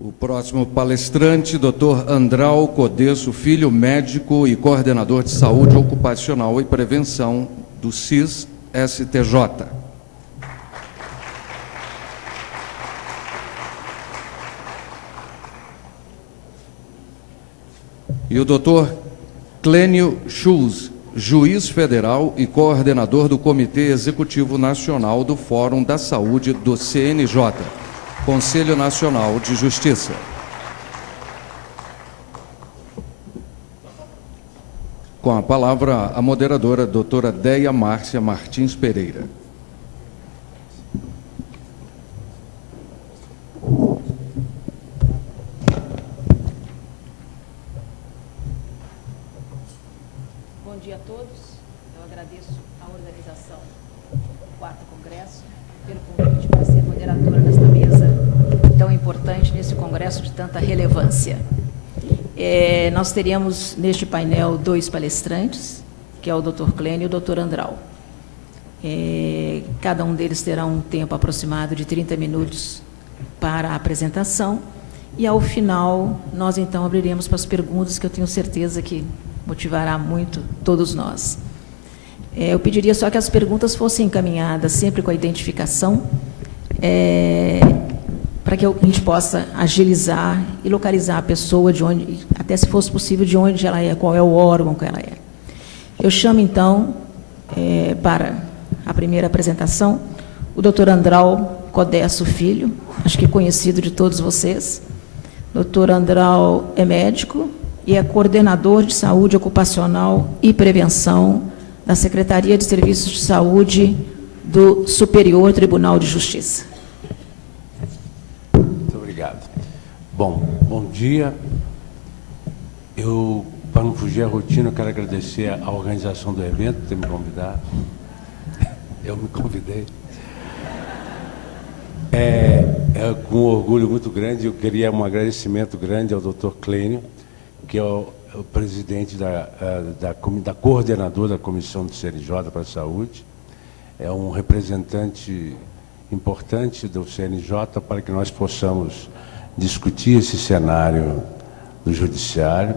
O próximo palestrante, Dr. Andral Codesso Filho, médico e coordenador de saúde ocupacional e prevenção do CIS-STJ. E o Dr. Clênio Schulz, juiz federal e coordenador do Comitê Executivo Nacional do Fórum da Saúde do CNJ, Conselho Nacional de Justiça. Com a palavra, a moderadora, doutora Deia Márcia Martins Pereira. Bom dia a todos. Eu agradeço à organização do 4º Congresso pelo convite para ser moderadora nesta mesa tão importante, nesse congresso de tanta relevância. Nós teríamos neste painel 2 palestrantes, que é o Dr. Clênio e o Dr. Andral. Cada um deles terá um tempo aproximado de 30 minutos para a apresentação, e ao final nós então abriremos para as perguntas, que eu tenho certeza que motivará muito todos nós. Eu pediria só que as perguntas fossem encaminhadas sempre com a identificação, para que a gente possa agilizar e localizar a pessoa, de onde, até se fosse possível, de onde ela é, qual é o órgão que ela é. Eu chamo, então, para a primeira apresentação, o Dr. Andral Codesso Filho, acho que conhecido de todos vocês. Dr. Andral é médico e é coordenador de saúde ocupacional e prevenção da Secretaria de Serviços de Saúde do Superior Tribunal de Justiça. Obrigado. Bom dia. Para não fugir à rotina, eu quero agradecer à organização do evento por ter me convidado. Eu me convidei. Com um orgulho muito grande, eu queria um agradecimento grande ao Dr. Clênio, que é o presidente da coordenadora da Comissão do CNJ para a Saúde. É um representante importante do CNJ para que nós possamos discutir esse cenário do judiciário.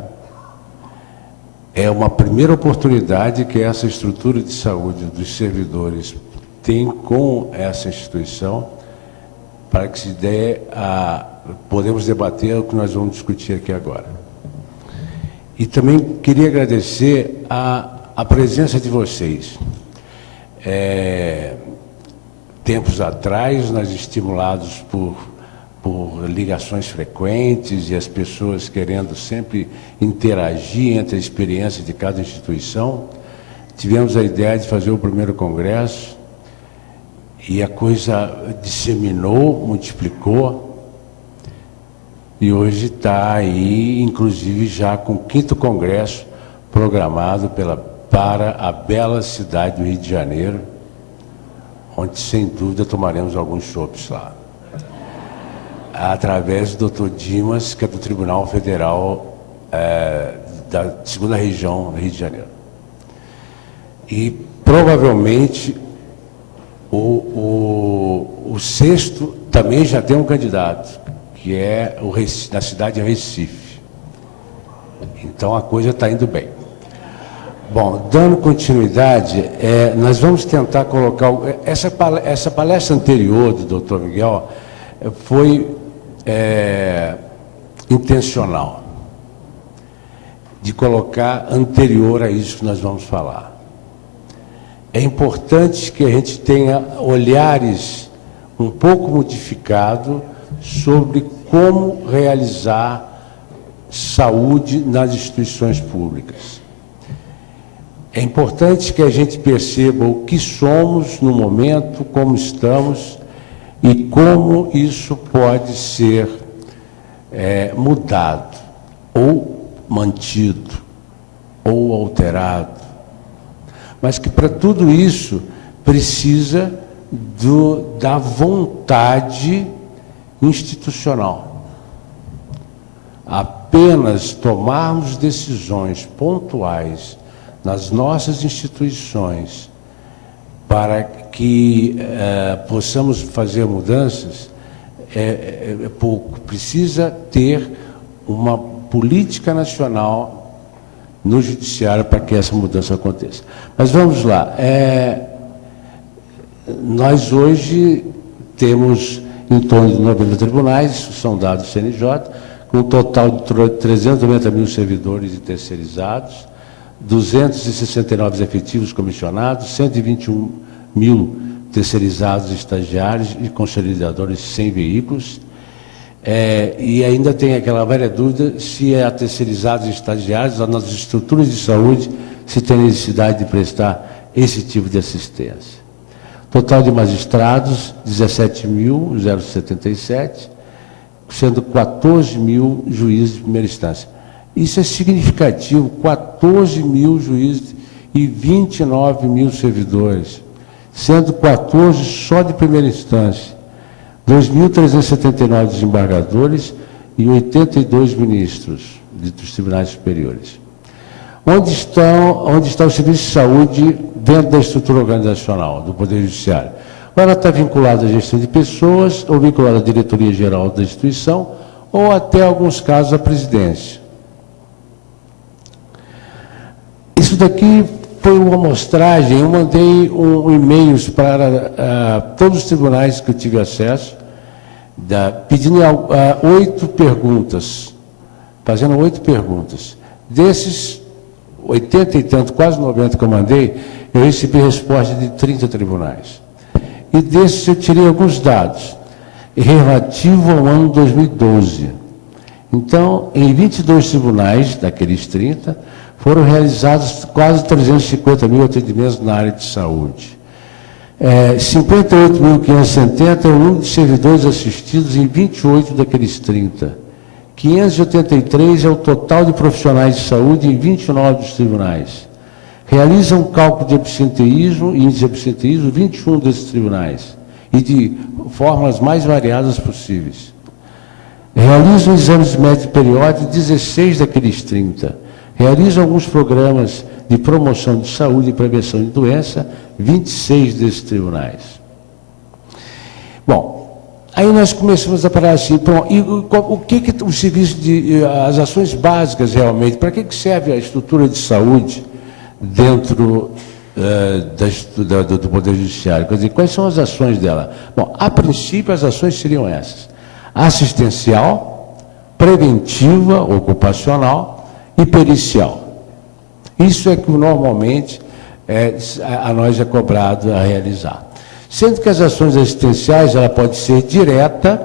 É uma primeira oportunidade que essa estrutura de saúde dos servidores tem com essa instituição, para que se dê podemos debater o que nós vamos discutir aqui agora. E também queria agradecer a presença de vocês. Tempos atrás, nós estimulados por ligações frequentes e as pessoas querendo sempre interagir entre a experiência de cada instituição, tivemos a ideia de fazer o primeiro congresso e a coisa disseminou, multiplicou, e hoje está aí, inclusive, já com o 5º congresso programado para a bela cidade do Rio de Janeiro, onde, sem dúvida, tomaremos alguns chopes lá, através do Dr. Dimas, que é do Tribunal Federal da 2ª Região do Rio de Janeiro. E, provavelmente, o 6º também já tem um candidato, que é da cidade de Recife. Então, a coisa está indo bem. Bom, dando continuidade, nós vamos tentar colocar... Essa palestra anterior do Dr. Miguel foi intencional, de colocar anterior a isso que nós vamos falar. É importante que a gente tenha olhares um pouco modificados sobre como realizar saúde nas instituições públicas. É importante que a gente perceba o que somos no momento, como estamos e como isso pode ser mudado, ou mantido, ou alterado. Mas que para tudo isso precisa da vontade institucional. Apenas tomarmos decisões pontuais nas nossas instituições para que possamos fazer mudanças, é pouco. Precisa ter uma política nacional no judiciário para que essa mudança aconteça. Mas vamos lá. Nós hoje temos em torno de 90 tribunais, isso são dados do CNJ, com um total de 390 mil servidores e terceirizados, 269 efetivos comissionados, 121 mil terceirizados estagiários e consolidadores sem veículos. E ainda tem aquela velha dúvida se é a terceirizados e estagiários, nas estruturas de saúde, se tem necessidade de prestar esse tipo de assistência. Total de magistrados, 17.077, sendo 14 mil juízes de primeira instância. Isso é significativo, 14 mil juízes e 29 mil servidores, sendo 14 só de primeira instância, 2.379 desembargadores e 82 ministros dos tribunais superiores. Onde está o serviço de saúde dentro da estrutura organizacional do Poder Judiciário? Ela está vinculada à gestão de pessoas, ou vinculada à diretoria geral da instituição, ou até, em alguns casos, à presidência. Isso daqui foi uma amostragem, eu mandei e-mails para todos os tribunais que eu tive acesso, pedindo 8 perguntas, fazendo 8 perguntas. Desses 80 e tanto, quase 90 que eu mandei, eu recebi resposta de 30 tribunais. E desses eu tirei alguns dados, relativo ao ano 2012. Então, em 22 tribunais, daqueles 30, foram realizados quase 350 mil atendimentos na área de saúde. 58.570 é o número de servidores assistidos em 28 daqueles 30. 583 é o total de profissionais de saúde em 29 dos tribunais. Realizam cálculo de absenteísmo, índice de absenteísmo, 21 desses tribunais, e de formas mais variadas possíveis. Realizam exames médicos periódicos, 16 daqueles 30. Realizam alguns programas de promoção de saúde e prevenção de doença, 26 desses tribunais. Bom, aí nós começamos a parar assim, e o que o serviço as ações básicas realmente, para que serve a estrutura de saúde dentro do Poder Judiciário? Quer dizer, quais são as ações dela? Bom, a princípio as ações seriam essas: assistencial, preventiva, ocupacional e pericial. Isso é que normalmente a nós é cobrado a realizar. Sendo que as ações assistenciais, ela pode ser direta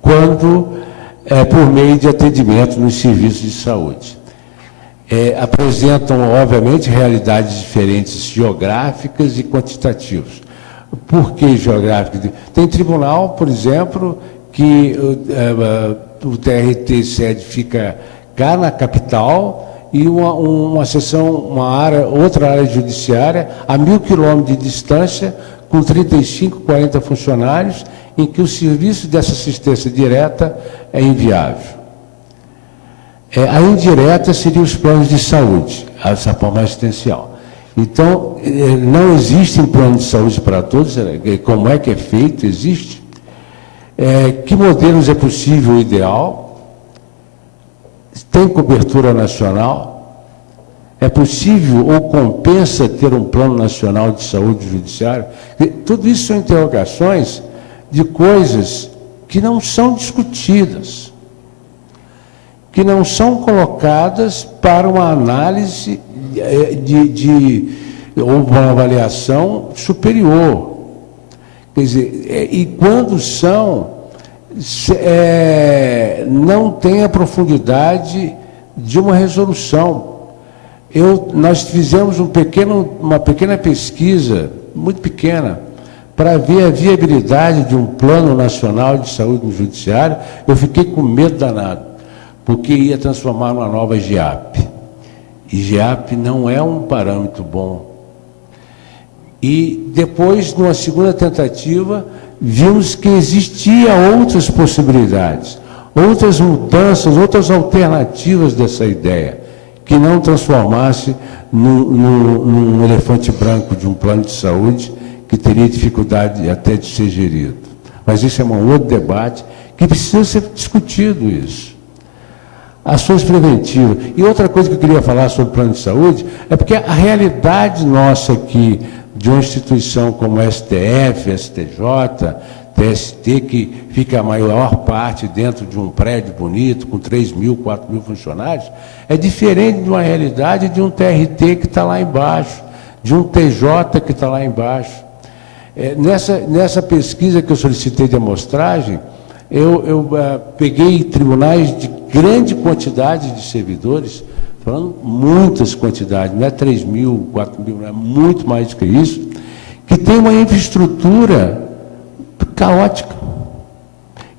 quando por meio de atendimento nos serviços de saúde. Apresentam, obviamente, realidades diferentes geográficas e quantitativas. Por que geográficas? Tem tribunal, por exemplo, que o TRT sede fica cá na capital e outra área judiciária a 1.000 quilômetros de distância, com 35, 40 funcionários, em que o serviço dessa assistência direta é inviável. A indireta seria os planos de saúde, essa forma assistencial. Então, não existe um plano de saúde para todos. Como é que é feito? Existe? Que modelos é possível o ideal? Tem cobertura nacional? É possível ou compensa ter um plano nacional de saúde judiciária? Tudo isso são interrogações de coisas que não são discutidas, que não são colocadas para uma análise ou uma avaliação superior. Quer dizer, e quando são, não tem a profundidade de uma resolução. Nós fizemos uma pequena pesquisa, muito pequena, para ver a viabilidade de um plano nacional de saúde no judiciário. Eu fiquei com medo danado, porque ia transformar numa nova GEAP. E GEAP não é um parâmetro bom. E depois, numa segunda tentativa, vimos que existiam outras possibilidades, outras mudanças, outras alternativas dessa ideia, que não transformasse num elefante branco de um plano de saúde que teria dificuldade até de ser gerido. mas isso é um outro debate que precisa ser discutido isso. Ações preventivas. E outra coisa que eu queria falar sobre o plano de saúde é porque a realidade nossa aqui, de uma instituição como STF, STJ, TST, que fica a maior parte dentro de um prédio bonito, com 3.000, 4.000 funcionários, é diferente de uma realidade de um TRT que está lá embaixo, de um TJ que está lá embaixo. Nessa pesquisa que eu solicitei de amostragem, eu peguei tribunais de grande quantidade de servidores, falando muitas quantidades, não é 3.000, 4.000, é muito mais do que isso, que tem uma infraestrutura caótica.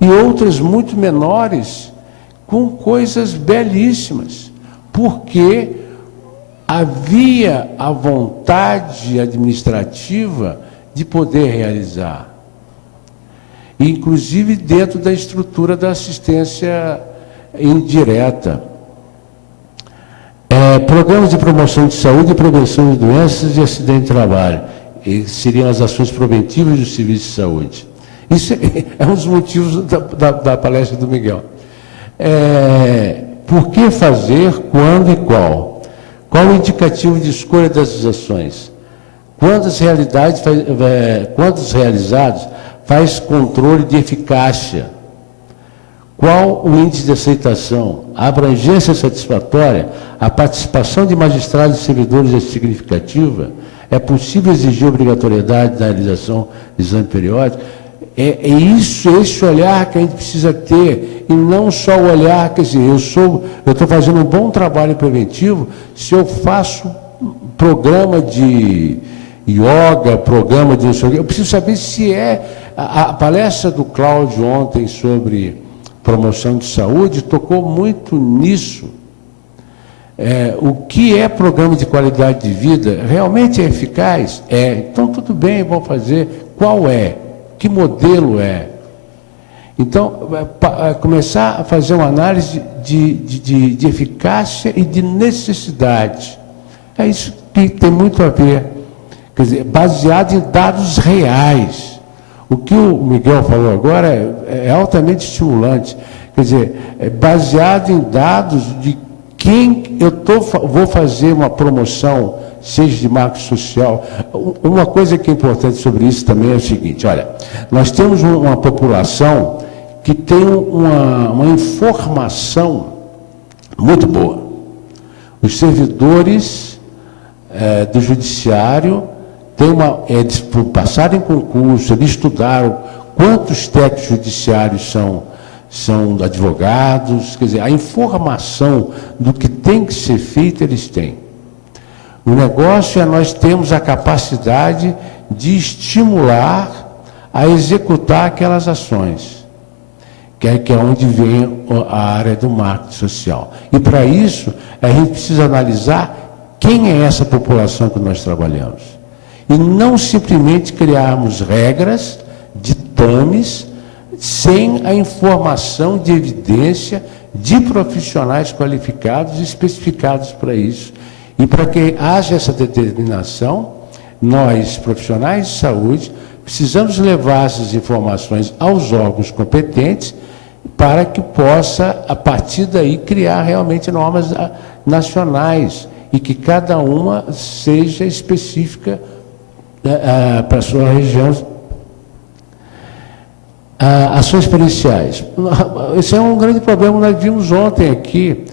E outras muito menores, com coisas belíssimas, porque havia a vontade administrativa de poder realizar. Inclusive dentro da estrutura da assistência indireta. Programas de promoção de saúde e prevenção de doenças e acidente de trabalho. Seriam as ações preventivas do serviço de saúde. Isso é um dos motivos da palestra do Miguel. Por que fazer, quando e qual? Qual o indicativo de escolha dessas ações? Quantos realizados faz controle de eficácia? Qual o índice de aceitação? A abrangência satisfatória? A participação de magistrados e servidores é significativa? É possível exigir obrigatoriedade da realização de exame periódico? É esse olhar que a gente precisa ter, e não só o olhar, quer dizer, eu estou fazendo um bom trabalho preventivo se eu faço programa de yoga, programa de... Eu preciso saber se a palestra do Cláudio ontem sobre promoção de saúde tocou muito nisso. O que é programa de qualidade de vida? Realmente é eficaz? Então tudo bem, vamos fazer. Qual é? Que modelo é? Então, começar a fazer uma análise de eficácia e de necessidade. É isso que tem muito a ver. Quer dizer, baseado em dados reais. O que o Miguel falou agora é altamente estimulante. Quer dizer, baseado em dados de quem vou fazer uma promoção, seja de marketing social. Uma coisa que é importante sobre isso também é o seguinte, olha, nós temos uma população que tem uma informação muito boa. Os servidores do judiciário eles passaram em concurso, eles estudaram quantos técnicos judiciários são advogados, quer dizer, a informação do que tem que ser feito, eles têm. O negócio é nós termos a capacidade de estimular a executar aquelas ações, que é onde vem a área do marketing social. E para isso, a gente precisa analisar quem é essa população que nós trabalhamos. E não simplesmente criarmos regras, ditames, sem a informação de evidência de profissionais qualificados e especificados para isso. E para que haja essa determinação, nós, profissionais de saúde, precisamos levar essas informações aos órgãos competentes para que possa, a partir daí, criar realmente normas nacionais e que cada uma seja específica para a sua região. Ações periciais. Esse é um grande problema, nós vimos ontem aqui,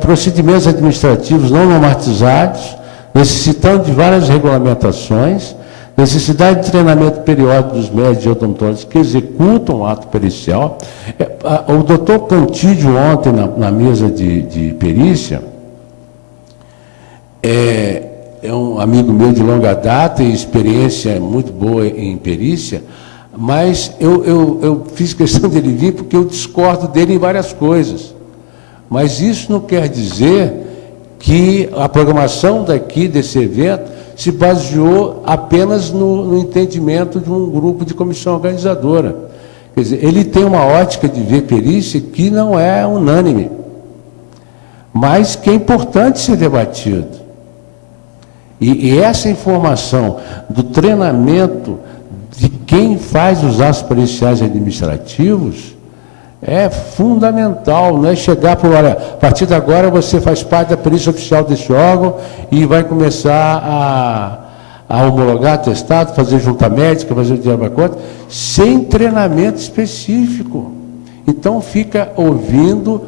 procedimentos administrativos não normatizados, necessitando de várias regulamentações, necessidade de treinamento periódico dos médicos e odontólogos que executam o ato pericial. O doutor Cantídio, ontem, na mesa de perícia, é um amigo meu de longa data e experiência muito boa em perícia, mas eu fiz questão dele vir porque eu discordo dele em várias coisas. Mas isso não quer dizer que a programação desse evento se baseou apenas no entendimento de um grupo de comissão organizadora. Quer dizer, ele tem uma ótica de ver perícia que não é unânime, mas que é importante ser debatido. E essa informação do treinamento de quem faz os atos periciais administrativos é fundamental, não é chegar para, olha, a partir de agora você faz parte da perícia oficial desse órgão e vai começar a homologar atestado, fazer junta médica, fazer o diabo da conta, sem treinamento específico. Então fica ouvindo,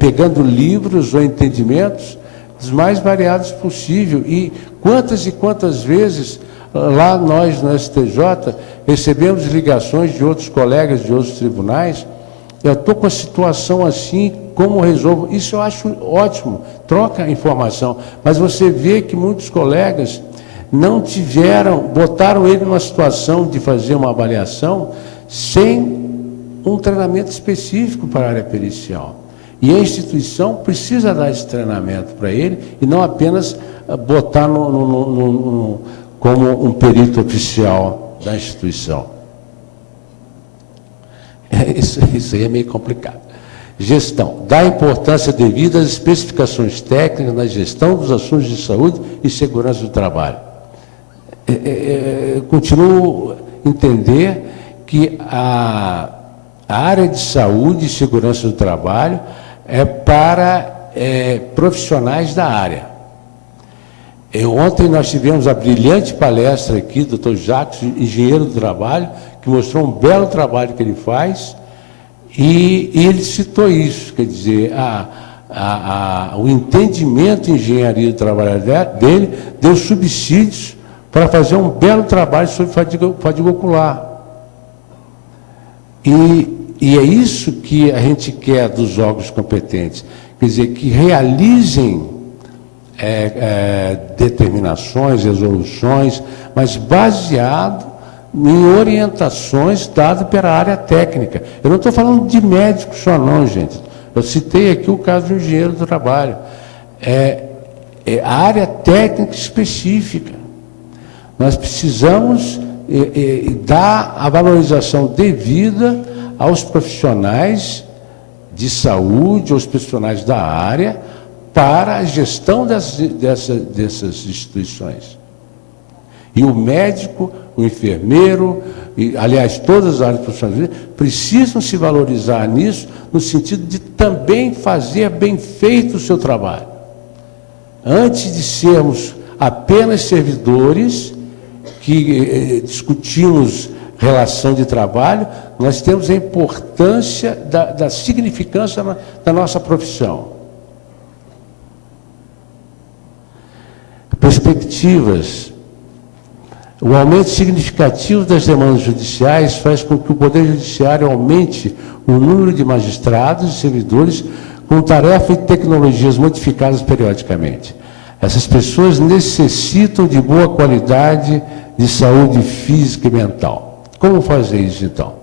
pegando livros ou entendimentos dos mais variados possível. E quantas vezes lá nós, no STJ, recebemos ligações de outros colegas de outros tribunais, eu estou com a situação assim, como resolvo? Isso eu acho ótimo, troca informação, mas você vê que muitos colegas não botaram ele numa situação de fazer uma avaliação sem um treinamento específico para a área pericial. E a instituição precisa dar esse treinamento para ele e não apenas botar como um perito oficial da instituição. Isso aí é meio complicado. Gestão. Dá importância devida às especificações técnicas na gestão dos assuntos de saúde e segurança do trabalho. Continuo a entender que a área de saúde e segurança do trabalho é para profissionais da área. Ontem nós tivemos a brilhante palestra aqui do Dr. Jacques, engenheiro do trabalho, que mostrou um belo trabalho que ele faz, e ele citou isso, quer dizer, o entendimento em engenharia do trabalho dele deu subsídios para fazer um belo trabalho sobre fadiga ocular. E é isso que a gente quer dos órgãos competentes, quer dizer, que realizem determinações, resoluções, mas baseado em orientações dadas pela área técnica. Eu não estou falando de médico só não, gente. Eu citei aqui o caso do engenheiro do trabalho. A área técnica específica. Nós precisamos dar a valorização devida aos profissionais de saúde, aos profissionais da área, para a gestão dessas instituições. E o médico, o enfermeiro, aliás, todas as áreas profissionais precisam se valorizar nisso, no sentido de também fazer bem feito o seu trabalho. Antes de sermos apenas servidores, que discutimos relação de trabalho, nós temos a importância da significância da nossa profissão. Perspectivas. O aumento significativo das demandas judiciais faz com que o Poder Judiciário aumente o número de magistrados e servidores com tarefas e tecnologias modificadas periodicamente. Essas pessoas necessitam de boa qualidade de saúde física e mental. Como fazer isso, então?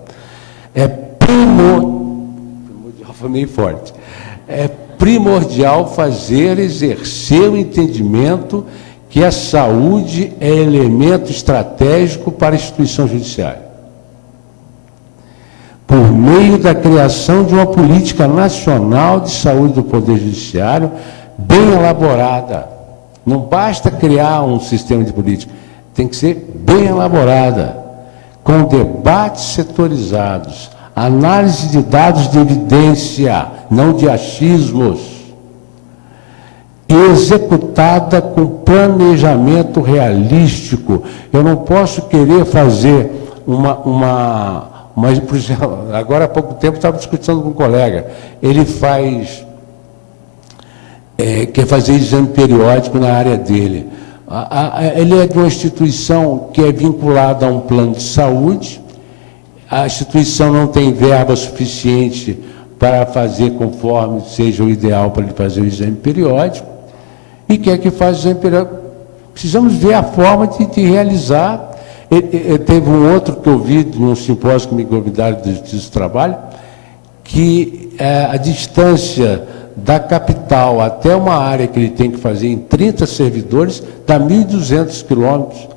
Foi meio forte. É primordial exercer o entendimento que a saúde é elemento estratégico para a instituição judiciária. Por meio da criação de uma política nacional de saúde do Poder Judiciário bem elaborada. Não basta criar um sistema de política, tem que ser bem elaborada, com debates setorizados, análise de dados de evidência, não de achismos, e executada com planejamento realístico. Eu não posso querer fazer por exemplo, agora há pouco tempo estava discutindo com um colega, ele quer fazer exame periódico na área dele. Ele é de uma instituição que é vinculada a um plano de saúde, a instituição não tem verba suficiente para fazer conforme seja o ideal para ele fazer o exame periódico, e quer que faça o exame periódico. Precisamos ver a forma de realizar. Teve um outro que eu vi num simpósio que me convidaram do Justiça do Trabalho, que a distância da capital até uma área que ele tem que fazer em 30 servidores dá 1.200 quilômetros.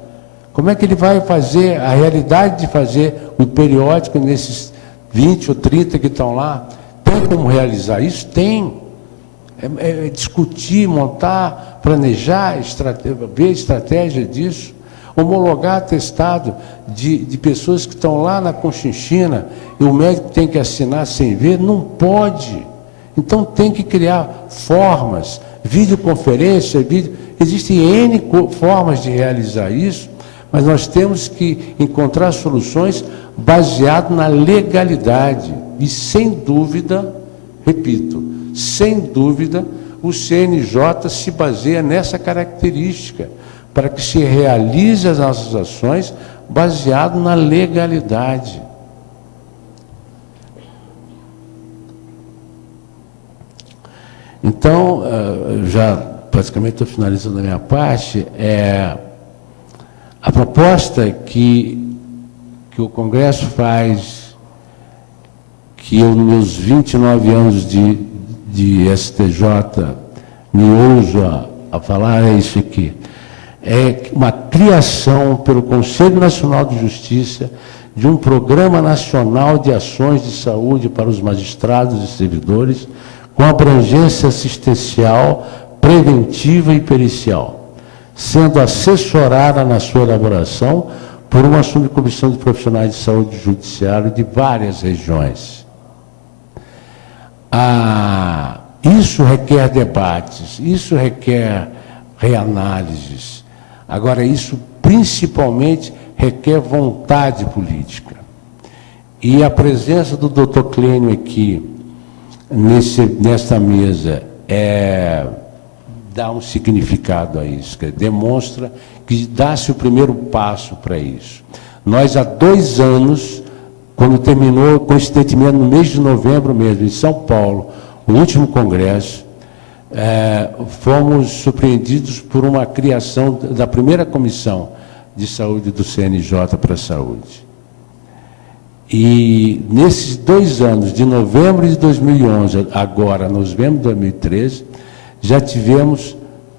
Como é que ele vai fazer a realidade de fazer o periódico nesses 20 ou 30 que estão lá? Tem como realizar isso? Tem. Discutir, montar, planejar, ver a estratégia disso. Homologar atestado de pessoas que estão lá na Conchinchina e o médico tem que assinar sem ver, não pode. Então tem que criar formas, videoconferência, existem N formas de realizar isso, mas nós temos que encontrar soluções baseadas na legalidade. E sem dúvida, repito, sem dúvida, o CNJ se baseia nessa característica, para que se realize as nossas ações baseado na legalidade. Então, já praticamente estou finalizando a minha parte, a proposta que o Congresso faz, que eu, nos meus 29 anos de STJ, me ouso a falar, é isso aqui. É uma criação pelo Conselho Nacional de Justiça de um Programa Nacional de Ações de Saúde para os Magistrados e Servidores, com abrangência assistencial, preventiva e pericial, sendo assessorada na sua elaboração por uma subcomissão de profissionais de saúde judiciário de várias regiões. Isso requer debates, isso requer reanálises. Agora, isso principalmente requer vontade política. E a presença do Dr. Clênio aqui, nesta mesa, dá um significado a isso, que demonstra que dá-se o primeiro passo para isso. Nós, há 2 anos, quando terminou, coincidentemente no mês de novembro mesmo, em São Paulo, o último congresso, fomos surpreendidos por uma criação da primeira comissão de saúde do CNJ para a saúde. E nesses 2 anos, de novembro de 2011, agora, novembro de 2013, já tivemos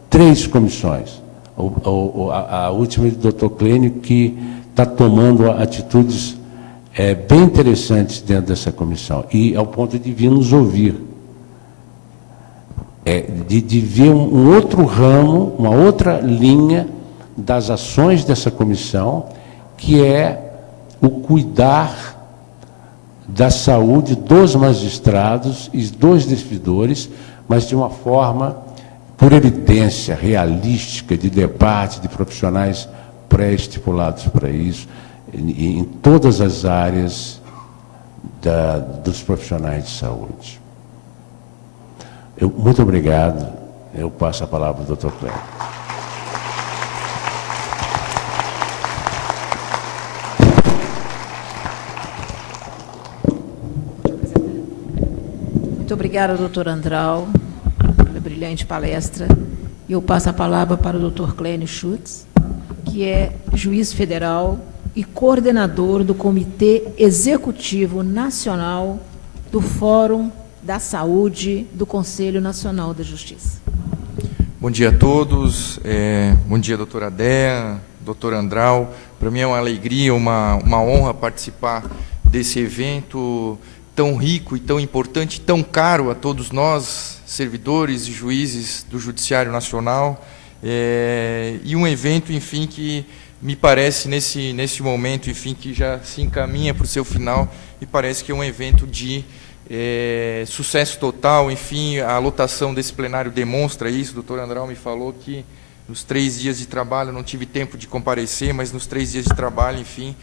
3 comissões. A última do Dr. Clênio, que está tomando atitudes bem interessantes dentro dessa comissão, e ao ponto de vir nos ouvir. De ver um outro ramo, uma outra linha das ações dessa comissão, que é o cuidar da saúde dos magistrados e dos servidores, mas de uma forma, por evidência, realística, de debate, de profissionais pré-estipulados para isso, em todas as áreas dos profissionais de saúde. Muito obrigado. Eu passo a palavra ao Dr. Clênio. Muito obrigada, doutor Andral, pela brilhante palestra. Eu passo a palavra para o Dr. Clênio Schutz, que é juiz federal e coordenador do Comitê Executivo Nacional do Fórum da Saúde do Conselho Nacional da Justiça. Bom dia a todos, bom dia, doutora Dea, doutor Andral. Para mim é uma alegria, uma honra participar desse evento tão rico e tão importante, tão caro a todos nós, servidores e juízes do Judiciário Nacional, e um evento, enfim, que me parece, nesse momento, enfim, que já se encaminha para o seu final, me parece que é um evento de sucesso total. Enfim, a lotação desse plenário demonstra isso. O doutor Andral me falou que nos 3 dias de trabalho, não tive tempo de comparecer, mas nos 3 dias de trabalho, enfim,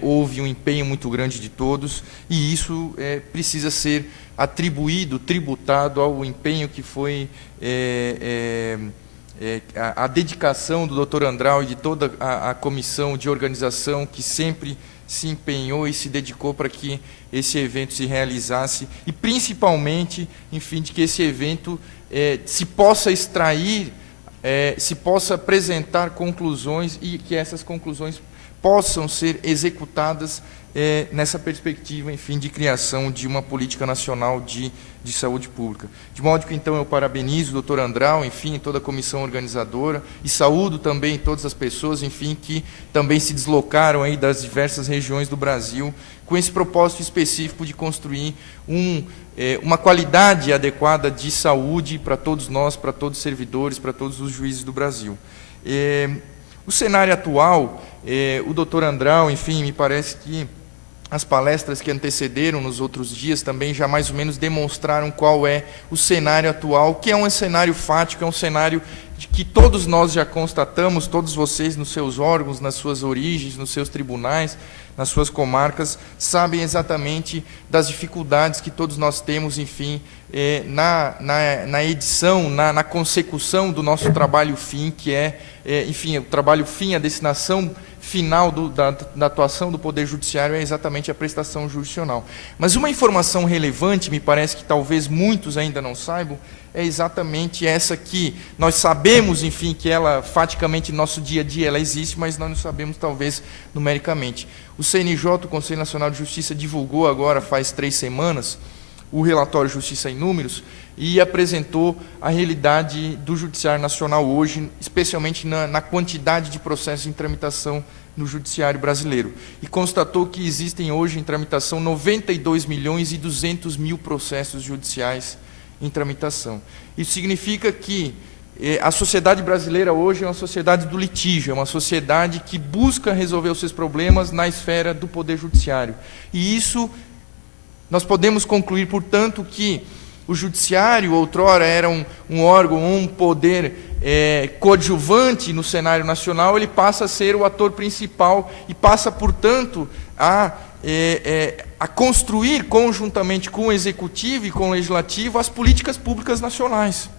houve um empenho muito grande de todos, e isso precisa ser atribuído, tributado ao empenho que foi a dedicação do doutor Andral e de toda a comissão de organização, que sempre se empenhou e se dedicou para que esse evento se realizasse, e principalmente, enfim, de que esse evento se possa extrair, se possa apresentar conclusões, e que essas conclusões possam ser executadas nessa perspectiva, enfim, de criação de uma política nacional de saúde pública. De modo que, então, eu parabenizo o doutor Andral, enfim, toda a comissão organizadora, e saúdo também todas as pessoas, enfim, que também se deslocaram aí das diversas regiões do Brasil, com esse propósito específico de construir uma qualidade adequada de saúde para todos nós, para todos os servidores, para todos os juízes do Brasil. O cenário atual, o doutor Andral, enfim, me parece que as palestras que antecederam nos outros dias também já mais ou menos demonstraram qual é o cenário atual, que é um cenário fático, é um cenário de que todos nós já constatamos, todos vocês nos seus órgãos, nas suas origens, nos seus tribunais, nas suas comarcas, sabem exatamente das dificuldades que todos nós temos, enfim, na edição, na consecução do nosso trabalho fim, que enfim, o trabalho fim, a destinação final da atuação do Poder Judiciário é exatamente a prestação jurisdicional. Mas uma informação relevante, me parece que talvez muitos ainda não saibam, é exatamente essa que nós sabemos, enfim, que ela, faticamente, no nosso dia a dia, ela existe, mas nós não sabemos, talvez, numericamente. O CNJ, o Conselho Nacional de Justiça, divulgou agora, faz 3 semanas, o relatório Justiça em Números, e apresentou a realidade do Judiciário Nacional hoje, especialmente na quantidade de processos em tramitação no Judiciário brasileiro. E constatou que existem hoje em tramitação 92.200.000 processos judiciais em tramitação. Isso significa que a sociedade brasileira hoje é uma sociedade do litígio, é uma sociedade que busca resolver os seus problemas na esfera do Poder Judiciário. E isso, nós podemos concluir, portanto, que o Judiciário, outrora, era um órgão, um poder coadjuvante no cenário nacional, ele passa a ser o ator principal e passa, portanto, a construir, conjuntamente com o Executivo e com o Legislativo, as políticas públicas nacionais.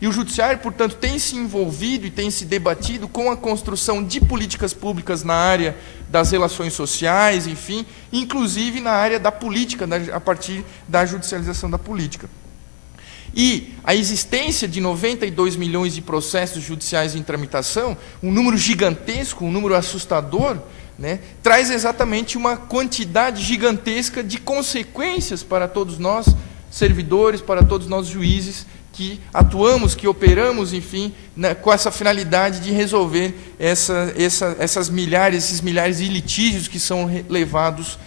E o Judiciário, portanto, tem se envolvido e tem se debatido com a construção de políticas públicas na área das relações sociais, enfim, inclusive na área da política, a partir da judicialização da política. E a existência de 92 milhões de processos judiciais em tramitação, um número gigantesco, um número assustador, traz exatamente uma quantidade gigantesca de consequências para todos nós, servidores, para todos nós, juízes, que atuamos, que operamos, enfim, com essa finalidade de resolver esses milhares de litígios que são levados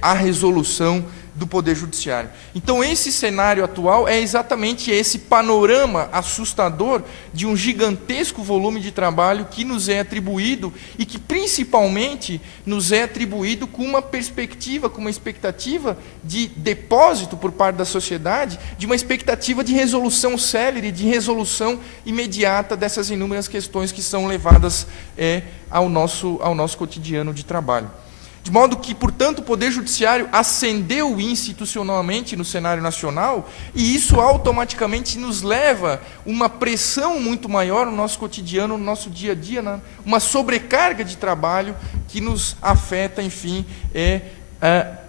à resolução do Poder Judiciário. Então, esse cenário atual é exatamente esse panorama assustador de um gigantesco volume de trabalho que nos é atribuído e que, principalmente, nos é atribuído com uma perspectiva, com uma expectativa de depósito por parte da sociedade, de uma expectativa de resolução célere, de resolução imediata dessas inúmeras questões que são levadas ao nosso cotidiano de trabalho. De modo que, portanto, o Poder Judiciário ascendeu institucionalmente no cenário nacional e isso automaticamente nos leva uma pressão muito maior no nosso cotidiano, no nosso dia a dia, uma sobrecarga de trabalho que nos afeta, enfim,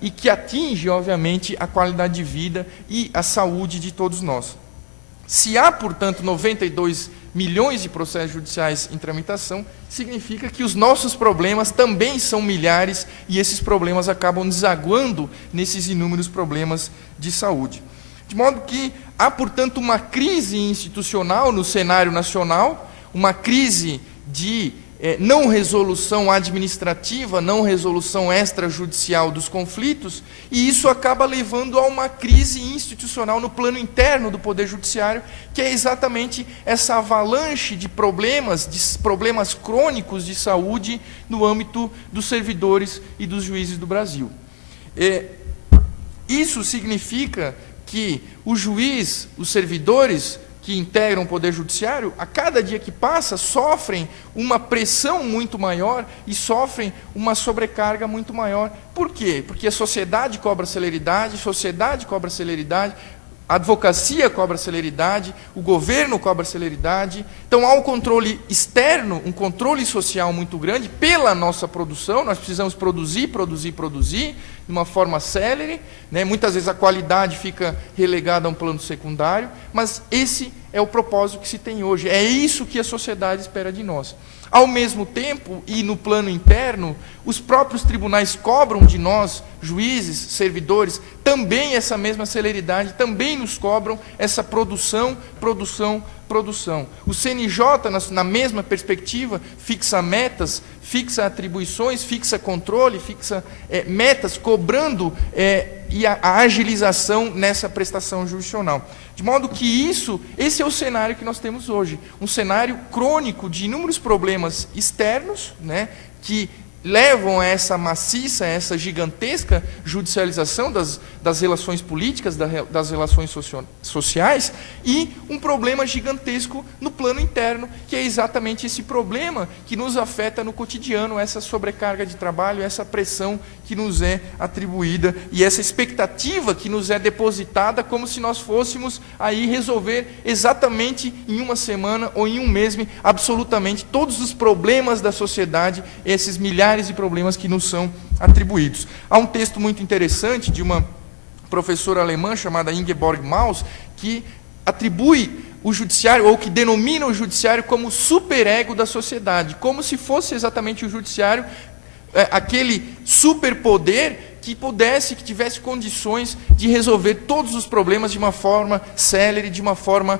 e que atinge, obviamente, a qualidade de vida e a saúde de todos nós. Se há, portanto, 92 milhões de processos judiciais em tramitação, significa que os nossos problemas também são milhares e esses problemas acabam desaguando nesses inúmeros problemas de saúde. De modo que há, portanto, uma crise institucional no cenário nacional, uma crise de não resolução administrativa, não resolução extrajudicial dos conflitos, e isso acaba levando a uma crise institucional no plano interno do Poder Judiciário, que é exatamente essa avalanche de problemas crônicos de saúde no âmbito dos servidores e dos juízes do Brasil. Isso significa que o juiz, os servidores que integram o Poder Judiciário, a cada dia que passa, sofrem uma pressão muito maior e sofrem uma sobrecarga muito maior. Por quê? Porque a sociedade cobra celeridade, a advocacia cobra celeridade, o governo cobra celeridade. Então, há um controle externo, um controle social muito grande pela nossa produção. Nós precisamos produzir, de uma forma célere. Muitas vezes a qualidade fica relegada a um plano secundário, mas esse é o propósito que se tem hoje. É isso que a sociedade espera de nós. Ao mesmo tempo, e no plano interno, os próprios tribunais cobram de nós, juízes, servidores, também essa mesma celeridade, também nos cobram essa produção, produção. O CNJ, na mesma perspectiva, fixa metas, fixa atribuições, fixa controle, fixa metas, cobrando e a agilização nessa prestação jurisdicional. De modo que esse é o cenário que nós temos hoje, um cenário crônico de inúmeros problemas externos, né, que levam a essa maciça, a essa gigantesca judicialização das relações políticas, das relações sociais, e um problema gigantesco no plano interno, que é exatamente esse problema que nos afeta no cotidiano, essa sobrecarga de trabalho, essa pressão que nos é atribuída e essa expectativa que nos é depositada como se nós fôssemos aí resolver exatamente em uma semana ou em um mês absolutamente todos os problemas da sociedade, esses milhares de problemas que nos são atribuídos. Há um texto muito interessante de uma professora alemã chamada Ingeborg Maus, que atribui o judiciário, ou que denomina o judiciário como superego da sociedade, como se fosse exatamente o judiciário aquele superpoder que tivesse condições de resolver todos os problemas de uma forma célere, de uma forma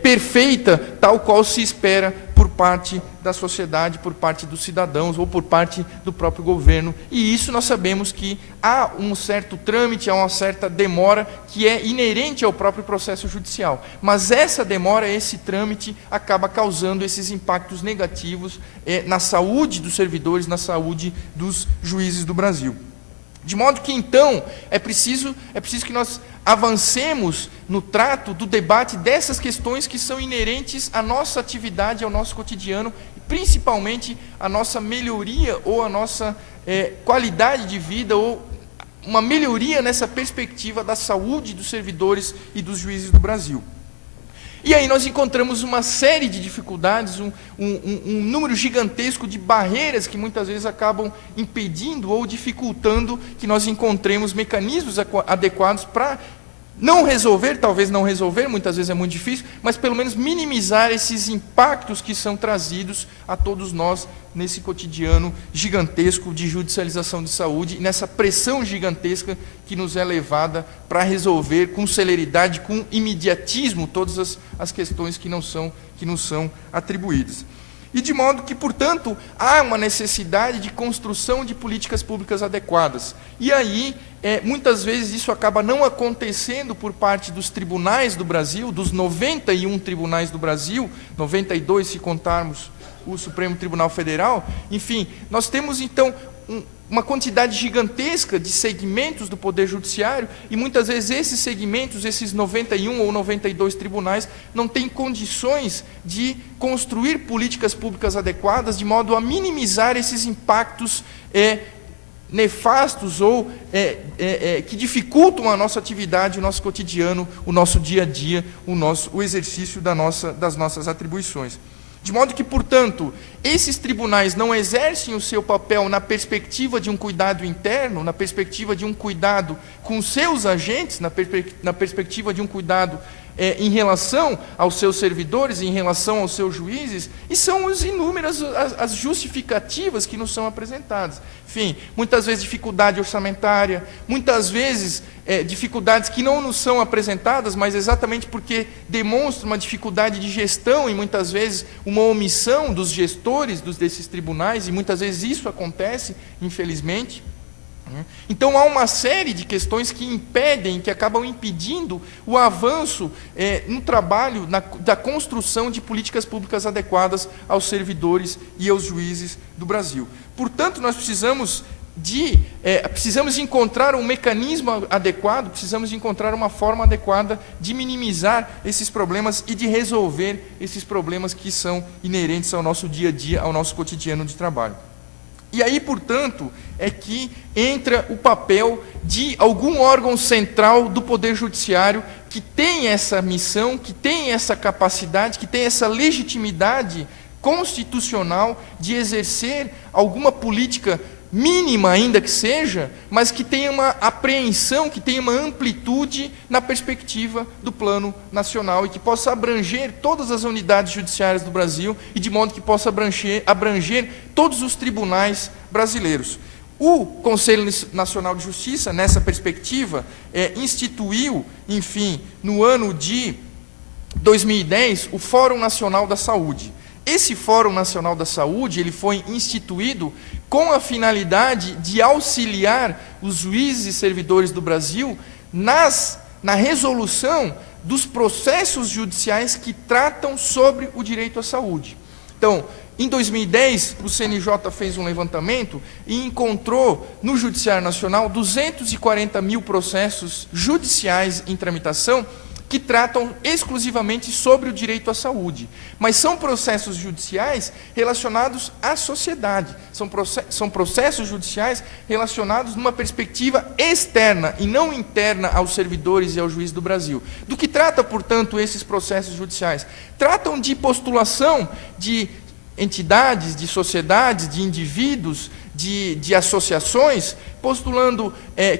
perfeita, tal qual se espera por parte da sociedade, por parte dos cidadãos ou por parte do próprio governo. E isso nós sabemos que há um certo trâmite, há uma certa demora que é inerente ao próprio processo judicial. Mas essa demora, esse trâmite, acaba causando esses impactos negativos na saúde dos servidores, na saúde dos juízes do Brasil. De modo que, então, é preciso que nós avancemos no trato do debate dessas questões que são inerentes à nossa atividade, ao nosso cotidiano, principalmente à nossa melhoria ou à nossa qualidade de vida, ou uma melhoria nessa perspectiva da saúde dos servidores e dos juízes do Brasil. E aí nós encontramos uma série de dificuldades, um número gigantesco de barreiras que muitas vezes acabam impedindo ou dificultando que nós encontremos mecanismos adequados para não resolver, talvez não resolver, muitas vezes é muito difícil, mas pelo menos minimizar esses impactos que são trazidos a todos nós nesse cotidiano gigantesco de judicialização de saúde, e nessa pressão gigantesca que nos é levada para resolver com celeridade, com imediatismo, todas as questões que nos são atribuídas. E de modo que, portanto, há uma necessidade de construção de políticas públicas adequadas. E aí, muitas vezes, isso acaba não acontecendo por parte dos tribunais do Brasil, dos 91 tribunais do Brasil, 92 se contarmos o Supremo Tribunal Federal. Enfim, nós temos, então, uma quantidade gigantesca de segmentos do Poder Judiciário, e muitas vezes esses segmentos, esses 91 ou 92 tribunais, não têm condições de construir políticas públicas adequadas, de modo a minimizar esses impactos nefastos ou que dificultam a nossa atividade, o nosso cotidiano, o nosso dia a dia, o exercício das nossas atribuições. De modo que, portanto, esses tribunais não exercem o seu papel na perspectiva de um cuidado interno, na perspectiva de um cuidado com seus agentes, na perspectiva de um cuidado em relação aos seus servidores, em relação aos seus juízes, e são inúmeras as justificativas que nos são apresentadas. Enfim, muitas vezes dificuldade orçamentária, muitas vezes dificuldades que não nos são apresentadas, mas exatamente porque demonstram uma dificuldade de gestão e muitas vezes uma omissão dos gestores desses tribunais, e muitas vezes isso acontece, infelizmente. Então há uma série de questões que impedem, que acabam impedindo o avanço no trabalho, da construção de políticas públicas adequadas aos servidores e aos juízes do Brasil. Portanto, nós precisamos encontrar um mecanismo adequado, precisamos encontrar uma forma adequada de minimizar esses problemas e de resolver esses problemas que são inerentes ao nosso dia a dia, ao nosso cotidiano de trabalho. E aí, portanto, é que entra o papel de algum órgão central do Poder Judiciário que tem essa missão, que tem essa capacidade, que tem essa legitimidade constitucional de exercer alguma política mínima ainda que seja, mas que tenha uma apreensão, que tenha uma amplitude na perspectiva do plano nacional e que possa abranger todas as unidades judiciárias do Brasil e de modo que possa abranger todos os tribunais brasileiros. O Conselho Nacional de Justiça, nessa perspectiva, instituiu, enfim, no ano de 2010, o Fórum Nacional da Saúde. Esse Fórum Nacional da Saúde, ele foi instituído com a finalidade de auxiliar os juízes e servidores do Brasil na resolução dos processos judiciais que tratam sobre o direito à saúde. Então, em 2010, o CNJ fez um levantamento e encontrou no Judiciário Nacional 240 mil processos judiciais em tramitação que tratam exclusivamente sobre o direito à saúde. Mas são processos judiciais relacionados à sociedade. São processos judiciais relacionados numa perspectiva externa e não interna aos servidores e ao juiz do Brasil. Do que trata, portanto, esses processos judiciais? Tratam de postulação de entidades, de sociedades, de indivíduos, de associações, postulando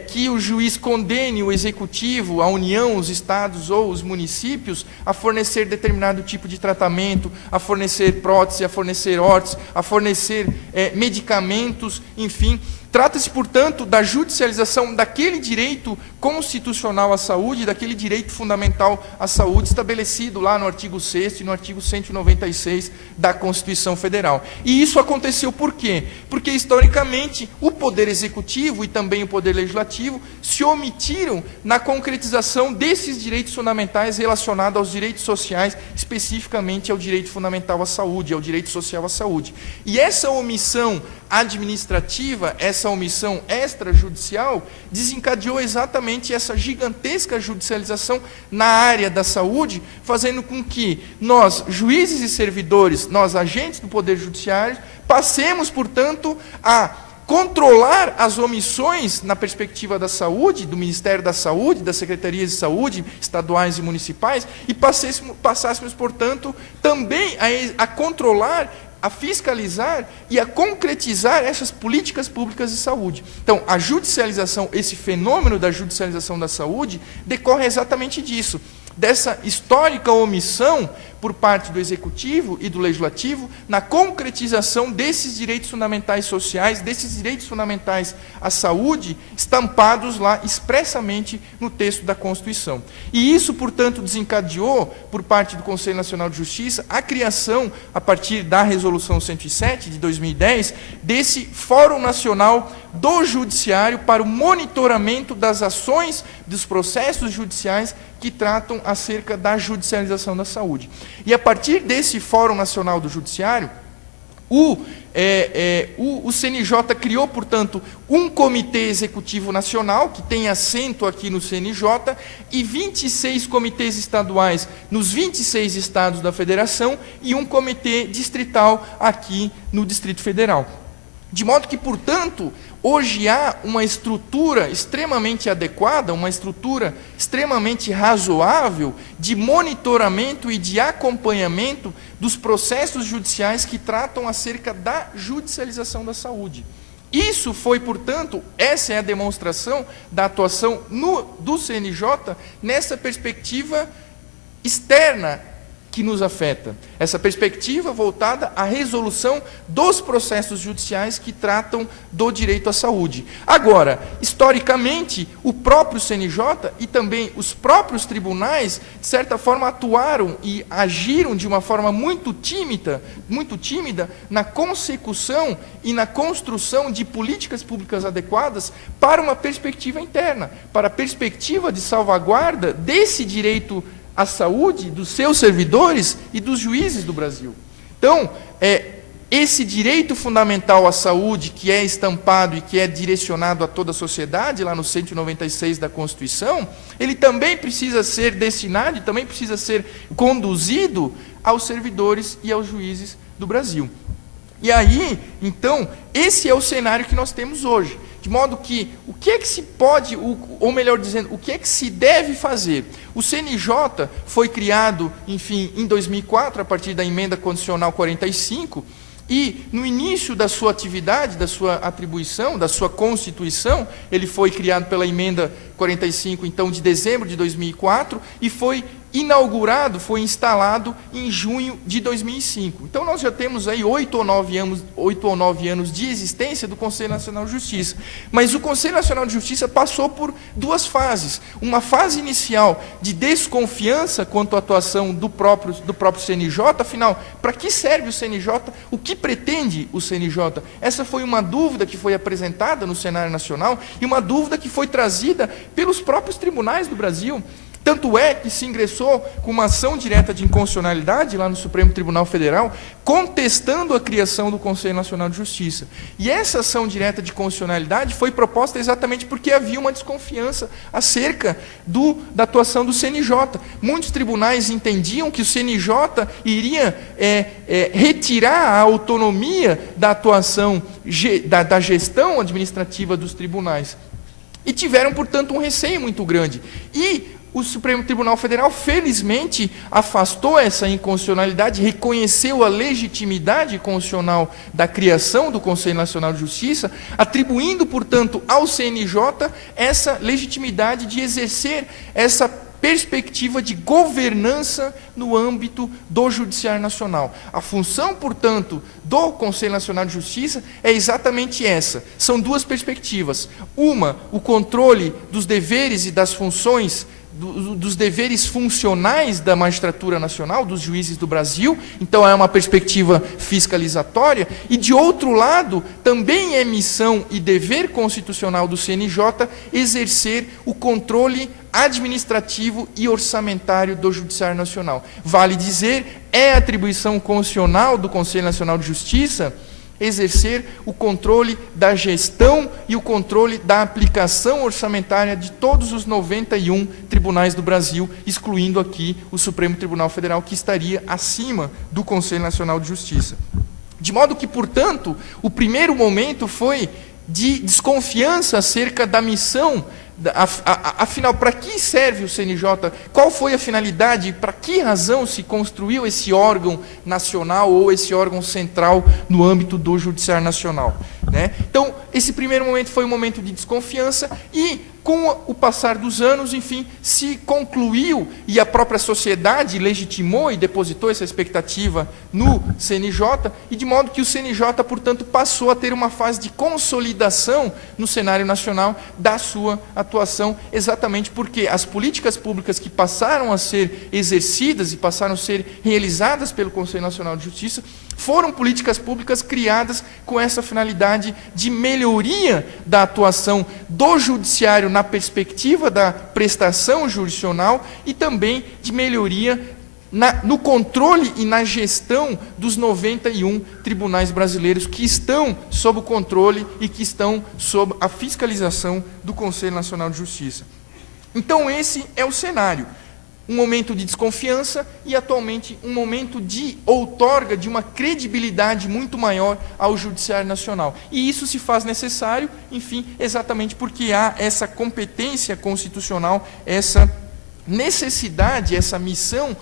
que o juiz condene o executivo, a União, os estados ou os municípios a fornecer determinado tipo de tratamento, a fornecer prótese, a fornecer órtese, a fornecer medicamentos, enfim. Trata-se, portanto, da judicialização daquele direito constitucional à saúde, daquele direito fundamental à saúde estabelecido lá no artigo 6º e no artigo 196 da Constituição Federal. E isso aconteceu por quê? Porque, historicamente, o Poder Executivo e também o Poder Legislativo se omitiram na concretização desses direitos fundamentais relacionados aos direitos sociais, especificamente ao direito fundamental à saúde, ao direito social à saúde. E essa omissão administrativa, essa omissão extrajudicial, desencadeou exatamente essa gigantesca judicialização na área da saúde, fazendo com que nós, juízes e servidores, nós, agentes do Poder Judiciário, passemos, portanto, a controlar as omissões na perspectiva da saúde, do Ministério da Saúde, das Secretarias de Saúde, estaduais e municipais, e passássemos, portanto, também a controlar, a fiscalizar e a concretizar essas políticas públicas de saúde. Então, a judicialização, esse fenômeno da judicialização da saúde, decorre exatamente disso, dessa histórica omissão por parte do Executivo e do Legislativo na concretização desses direitos fundamentais sociais, desses direitos fundamentais à saúde, estampados lá expressamente no texto da Constituição. E isso, portanto, desencadeou, por parte do Conselho Nacional de Justiça, a criação, a partir da Resolução 107 de 2010, desse Fórum Nacional do Judiciário para o monitoramento das ações dos processos judiciais que tratam acerca da judicialização da saúde. E a partir desse Fórum Nacional do Judiciário, o CNJ criou, portanto, um Comitê Executivo Nacional, que tem assento aqui no CNJ, e 26 comitês estaduais nos 26 estados da Federação, e um comitê distrital aqui no Distrito Federal. De modo que, portanto, hoje há uma estrutura extremamente adequada, uma estrutura extremamente razoável de monitoramento e de acompanhamento dos processos judiciais que tratam acerca da judicialização da saúde. Isso foi, portanto, essa é a demonstração da atuação do CNJ nessa perspectiva externa que nos afeta. Essa perspectiva voltada à resolução dos processos judiciais que tratam do direito à saúde. Agora, historicamente, o próprio CNJ e também os próprios tribunais, de certa forma, atuaram e agiram de uma forma muito tímida na consecução e na construção de políticas públicas adequadas para uma perspectiva interna, para a perspectiva de salvaguarda desse direito à saúde dos seus servidores e dos juízes do Brasil. Então, esse direito fundamental à saúde, que é estampado e que é direcionado a toda a sociedade, lá no 196 da Constituição, ele também precisa ser destinado e também precisa ser conduzido aos servidores e aos juízes do Brasil. E aí, então, esse é o cenário que nós temos hoje. De modo que, o que é que se pode, ou melhor dizendo, o que é que se deve fazer? O CNJ foi criado, enfim, em 2004, a partir da Emenda Constitucional 45, e no início da sua atividade, da sua atribuição, da sua constituição, ele foi criado pela Emenda 45, então, de dezembro de 2004, e foi inaugurado, foi instalado em junho de 2005. Então, nós já temos aí 8 ou 9 anos de existência do Conselho Nacional de Justiça. Mas o Conselho Nacional de Justiça passou por duas fases. Uma fase inicial de desconfiança quanto à atuação do próprio CNJ. Afinal, para que serve o CNJ? O que pretende o CNJ? Essa foi uma dúvida que foi apresentada no cenário nacional e uma dúvida que foi trazida pelos próprios tribunais do Brasil. Tanto é que se ingressou com uma ação direta de inconstitucionalidade lá no Supremo Tribunal Federal, contestando a criação do Conselho Nacional de Justiça. E essa ação direta de constitucionalidade foi proposta exatamente porque havia uma desconfiança acerca da atuação do CNJ. Muitos tribunais entendiam que o CNJ iria retirar a autonomia da atuação, da gestão administrativa dos tribunais. E tiveram, portanto, um receio muito grande. E o Supremo Tribunal Federal, felizmente, afastou essa inconstitucionalidade, reconheceu a legitimidade constitucional da criação do Conselho Nacional de Justiça, atribuindo, portanto, ao CNJ essa legitimidade de exercer essa perspectiva de governança no âmbito do Judiciário Nacional. A função, portanto, do Conselho Nacional de Justiça é exatamente essa. São duas perspectivas. Uma, o controle dos deveres e das funções dos deveres funcionais da magistratura nacional, dos juízes do Brasil, então é uma perspectiva fiscalizatória, e de outro lado, também é missão e dever constitucional do CNJ exercer o controle administrativo e orçamentário do Judiciário Nacional. Vale dizer, é atribuição constitucional do Conselho Nacional de Justiça exercer o controle da gestão e o controle da aplicação orçamentária de todos os 91 tribunais do Brasil, excluindo aqui o Supremo Tribunal Federal, que estaria acima do Conselho Nacional de Justiça. De modo que, portanto, o primeiro momento foi de desconfiança acerca da missão. Afinal, para que serve o CNJ? Qual foi a finalidade? Para que razão se construiu esse órgão nacional ou esse órgão central no âmbito do Judiciário Nacional? Né? Então, esse primeiro momento foi um momento de desconfiança e, com o passar dos anos, enfim, se concluiu e a própria sociedade legitimou e depositou essa expectativa no CNJ, e de modo que o CNJ, portanto, passou a ter uma fase de consolidação no cenário nacional da sua atuação, exatamente porque as políticas públicas que passaram a ser exercidas e passaram a ser realizadas pelo Conselho Nacional de Justiça foram políticas públicas criadas com essa finalidade de melhoria da atuação do judiciário na perspectiva da prestação jurisdicional e também de melhoria no controle e na gestão dos 91 tribunais brasileiros que estão sob o controle e que estão sob a fiscalização do Conselho Nacional de Justiça. Então, esse é o cenário. Um momento de desconfiança e, atualmente, um momento de outorga de uma credibilidade muito maior ao Judiciário Nacional. E isso se faz necessário, enfim, exatamente porque há essa competência constitucional, essa necessidade, essa missão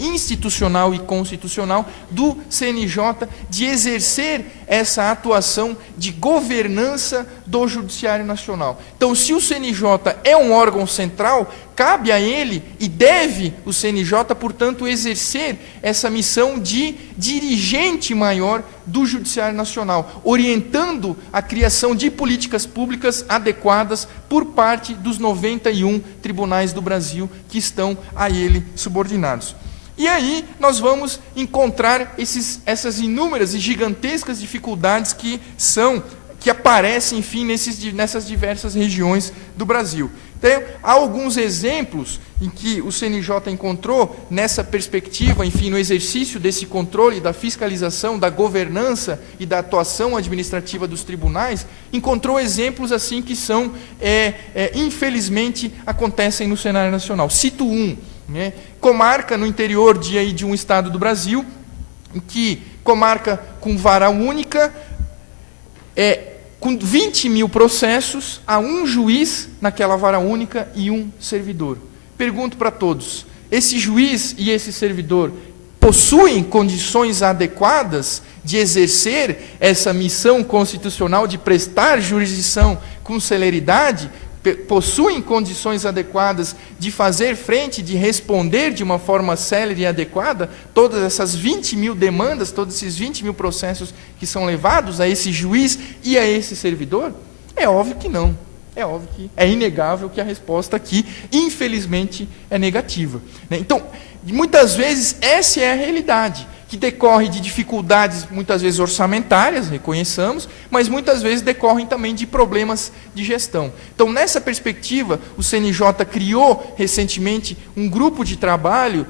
institucional e constitucional do CNJ de exercer essa atuação de governança do Judiciário Nacional. Então, se o CNJ é um órgão central, cabe a ele e deve o CNJ, portanto, exercer essa missão de dirigente maior do Judiciário Nacional, orientando a criação de políticas públicas adequadas por parte dos 91 tribunais do Brasil que estão a ele subordinados. E aí nós vamos encontrar essas inúmeras e gigantescas dificuldades que aparecem, enfim, nessas diversas regiões do Brasil. Então, há alguns exemplos em que o CNJ encontrou nessa perspectiva, enfim, no exercício desse controle, da fiscalização, da governança e da atuação administrativa dos tribunais, encontrou exemplos assim que são, infelizmente, acontecem no cenário nacional. Cito um, né? Comarca no interior de um estado do Brasil, em que comarca com vara única, com 20 mil processos, há um juiz naquela vara única e um servidor. Pergunto para todos, esse juiz e esse servidor possuem condições adequadas de exercer essa missão constitucional de prestar jurisdição com celeridade possuem condições adequadas de fazer frente, de responder de uma forma célere e adequada todas essas 20 mil demandas, todos esses 20 mil processos que são levados a esse juiz e a esse servidor? É óbvio que não. É óbvio que é inegável que a resposta aqui, infelizmente, é negativa. Então, muitas vezes, essa é a realidade, que decorre de dificuldades, muitas vezes orçamentárias, reconheçamos, mas muitas vezes decorrem também de problemas de gestão. Então, nessa perspectiva, o CNJ criou recentemente um grupo de trabalho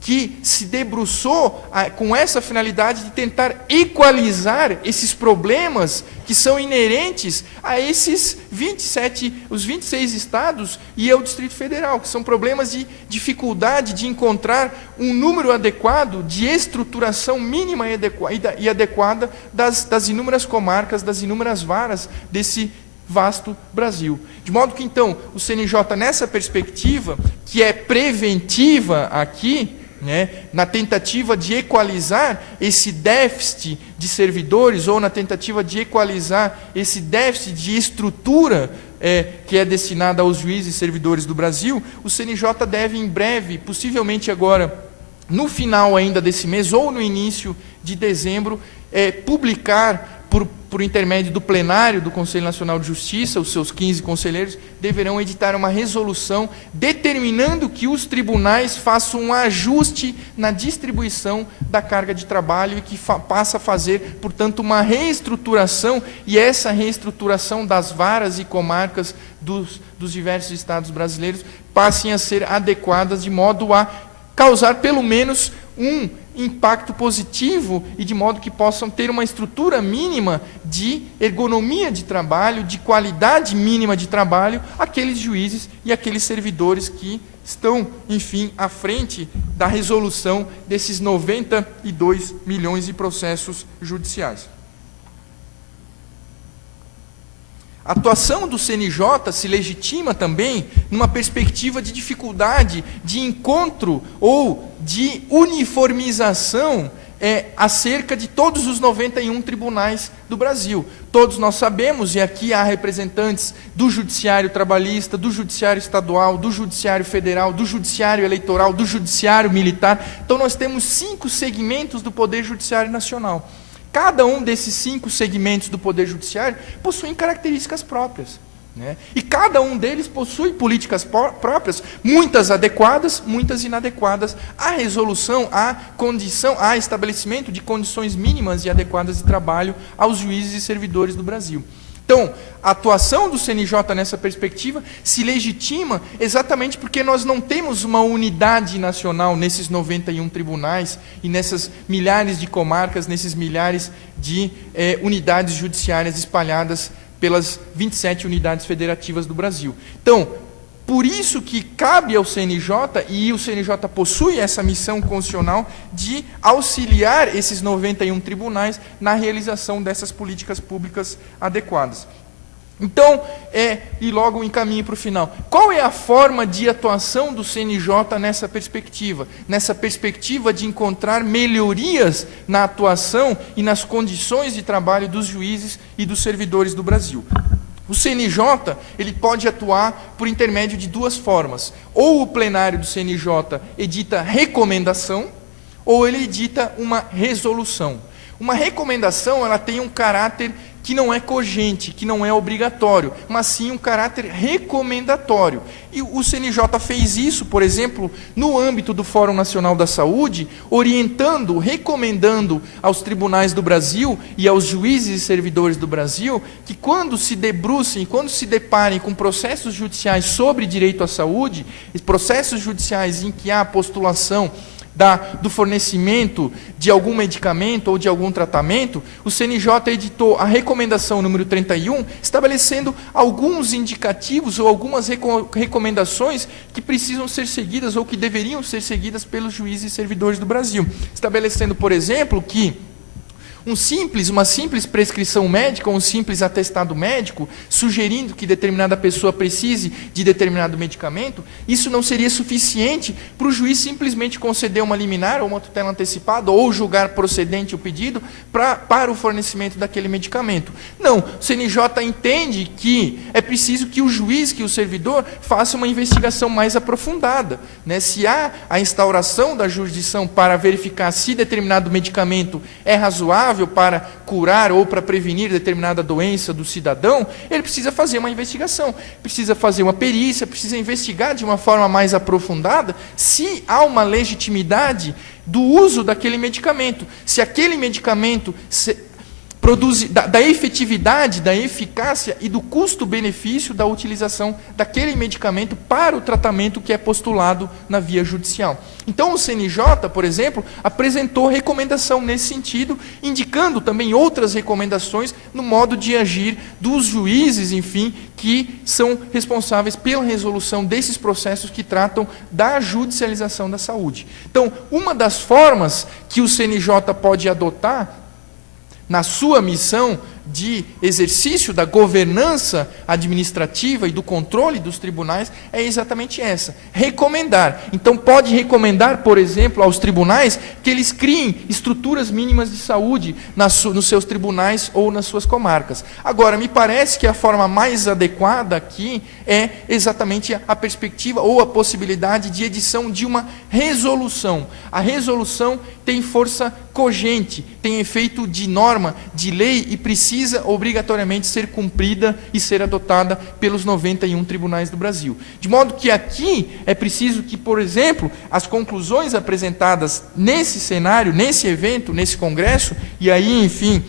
que se debruçou com essa finalidade de tentar equalizar esses problemas que são inerentes a esses os 26 estados e ao Distrito Federal, que são problemas de dificuldade de encontrar um número adequado de estruturação mínima e adequada das inúmeras comarcas, das inúmeras varas desse vasto Brasil. De modo que, então, o CNJ, nessa perspectiva, que é preventiva aqui, na tentativa de equalizar esse déficit de servidores ou na tentativa de equalizar esse déficit de estrutura que é destinada aos juízes e servidores do Brasil, o CNJ deve em breve, possivelmente agora no final ainda desse mês ou no início de dezembro, publicar por intermédio do plenário do Conselho Nacional de Justiça, os seus 15 conselheiros deverão editar uma resolução determinando que os tribunais façam um ajuste na distribuição da carga de trabalho e que passa a fazer, portanto, uma reestruturação, e essa reestruturação das varas e comarcas dos diversos estados brasileiros passem a ser adequadas de modo a causar pelo menos um impacto positivo e de modo que possam ter uma estrutura mínima de ergonomia de trabalho, de qualidade mínima de trabalho, aqueles juízes e aqueles servidores que estão, enfim, à frente da resolução desses 92 milhões de processos judiciais. A atuação do CNJ se legitima também numa perspectiva de dificuldade de encontro ou de uniformização acerca de todos os 91 tribunais do Brasil. Todos nós sabemos, e aqui há representantes do Judiciário Trabalhista, do Judiciário Estadual, do Judiciário Federal, do Judiciário Eleitoral, do Judiciário Militar. Então nós temos 5 segmentos do Poder Judiciário Nacional. Cada um desses 5 segmentos do Poder Judiciário possuem características próprias. E cada um deles possui políticas próprias, muitas adequadas, muitas inadequadas, à resolução, à condição, a estabelecimento de condições mínimas e adequadas de trabalho aos juízes e servidores do Brasil. Então, a atuação do CNJ nessa perspectiva se legitima exatamente porque nós não temos uma unidade nacional nesses 91 tribunais e nessas milhares de comarcas, nesses milhares de unidades judiciárias espalhadas pelas 27 unidades federativas do Brasil. Então, por isso que cabe ao CNJ, e o CNJ possui essa missão constitucional de auxiliar esses 91 tribunais na realização dessas políticas públicas adequadas. Então, e logo encaminho para o final, qual é a forma de atuação do CNJ nessa perspectiva? Nessa perspectiva de encontrar melhorias na atuação e nas condições de trabalho dos juízes e dos servidores do Brasil. O CNJ ele pode atuar por intermédio de 2 formas. Ou o plenário do CNJ edita recomendação, ou ele edita uma resolução. Uma recomendação ela tem um caráter que não é cogente, que não é obrigatório, mas sim um caráter recomendatório. E o CNJ fez isso, por exemplo, no âmbito do Fórum Nacional da Saúde, orientando, recomendando aos tribunais do Brasil e aos juízes e servidores do Brasil que quando se debrucem, quando se deparem com processos judiciais sobre direito à saúde, processos judiciais em que há postulação do fornecimento de algum medicamento ou de algum tratamento, o CNJ editou a recomendação número 31, estabelecendo alguns indicativos ou algumas recomendações que precisam ser seguidas ou que deveriam ser seguidas pelos juízes e servidores do Brasil. Estabelecendo, por exemplo, que Uma simples prescrição médica, ou um simples atestado médico, sugerindo que determinada pessoa precise de determinado medicamento, isso não seria suficiente para o juiz simplesmente conceder uma liminar ou uma tutela antecipada, ou julgar procedente o pedido para o fornecimento daquele medicamento. Não, o CNJ entende que é preciso que o juiz, que o servidor, faça uma investigação mais aprofundada, né? Se há a instauração da jurisdição para verificar se determinado medicamento é razoável para curar ou para prevenir determinada doença do cidadão, ele precisa fazer uma investigação, precisa fazer uma perícia, precisa investigar de uma forma mais aprofundada se há uma legitimidade do uso daquele medicamento, se aquele medicamento produz da efetividade, da eficácia e do custo-benefício da utilização daquele medicamento para o tratamento que é postulado na via judicial. Então, o CNJ, por exemplo, apresentou recomendação nesse sentido, indicando também outras recomendações no modo de agir dos juízes, enfim, que são responsáveis pela resolução desses processos que tratam da judicialização da saúde. Então, uma das formas que o CNJ pode adotar na sua missão de exercício da governança administrativa e do controle dos tribunais é exatamente essa, recomendar. Então pode recomendar, por exemplo, aos tribunais que eles criem estruturas mínimas de saúde nos seus tribunais ou nas suas comarcas. Agora, me parece que a forma mais adequada aqui é exatamente a perspectiva ou a possibilidade de edição de uma resolução. A resolução tem força cogente, tem efeito de norma, de lei e precisa obrigatoriamente ser cumprida e ser adotada pelos 91 tribunais do Brasil. De modo que aqui é preciso que, por exemplo, as conclusões apresentadas nesse cenário, nesse evento, nesse congresso, e aí, enfim,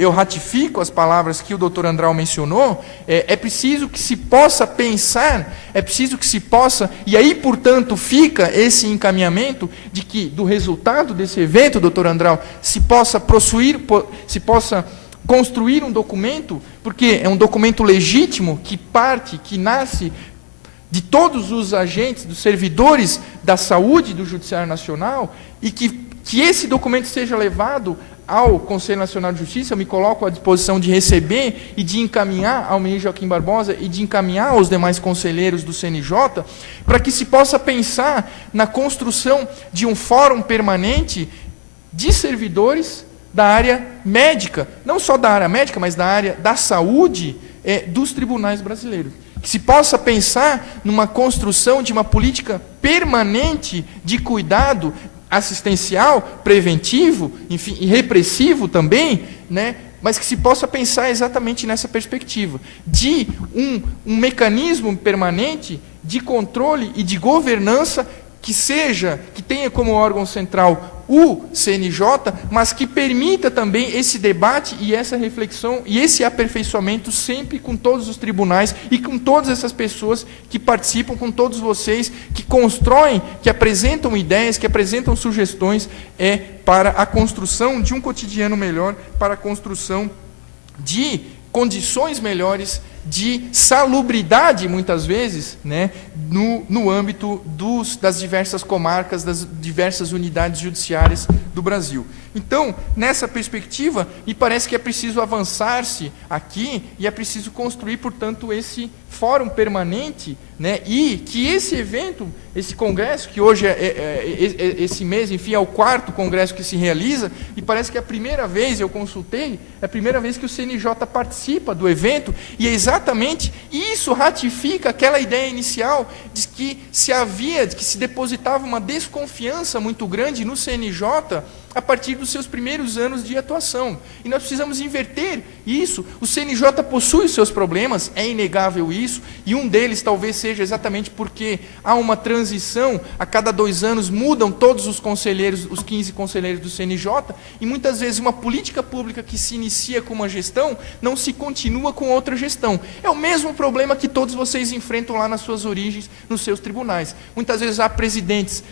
eu ratifico as palavras que o doutor Andral mencionou, é preciso que se possa pensar, é preciso que se possa, e aí, portanto, fica esse encaminhamento de que, do resultado desse evento, doutor Andral, se possa construir um documento, porque é um documento legítimo, que nasce de todos os agentes, dos servidores da saúde do Judiciário Nacional, e que esse documento seja levado ao Conselho Nacional de Justiça. Eu me coloco à disposição de receber e de encaminhar ao ministro Joaquim Barbosa e de encaminhar aos demais conselheiros do CNJ, para que se possa pensar na construção de um fórum permanente de servidores da área médica, não só da área médica, mas da área da saúde dos tribunais brasileiros. Que se possa pensar numa construção de uma política permanente de cuidado assistencial, preventivo, enfim, e repressivo também, né? Mas que se possa pensar exatamente nessa perspectiva, de um mecanismo permanente de controle e de governança que tenha como órgão central o CNJ, mas que permita também esse debate e essa reflexão e esse aperfeiçoamento sempre com todos os tribunais e com todas essas pessoas que participam, com todos vocês que constroem, que apresentam ideias, que apresentam sugestões para a construção de um cotidiano melhor, para a construção de condições melhores de salubridade, muitas vezes, né, no âmbito das diversas comarcas, das diversas unidades judiciárias do Brasil. Então, nessa perspectiva, me parece que é preciso avançar-se aqui e é preciso construir, portanto, esse fórum permanente, né, e que esse evento, esse congresso, que hoje esse mês, enfim, é o 4º congresso que se realiza, e parece que é a primeira vez, eu consultei, é a primeira vez que o CNJ participa do evento, e é exatamente isso ratifica aquela ideia inicial de que se depositava uma desconfiança muito grande no CNJ a partir dos seus primeiros anos de atuação. E nós precisamos inverter isso. O CNJ possui os seus problemas, é inegável isso, e um deles talvez seja exatamente porque há uma transição, a cada 2 anos mudam todos os conselheiros, os 15 conselheiros do CNJ, e muitas vezes uma política pública que se inicia com uma gestão, não se continua com outra gestão. É o mesmo problema que todos vocês enfrentam lá nas suas origens, nos seus tribunais. Muitas vezes há presidentes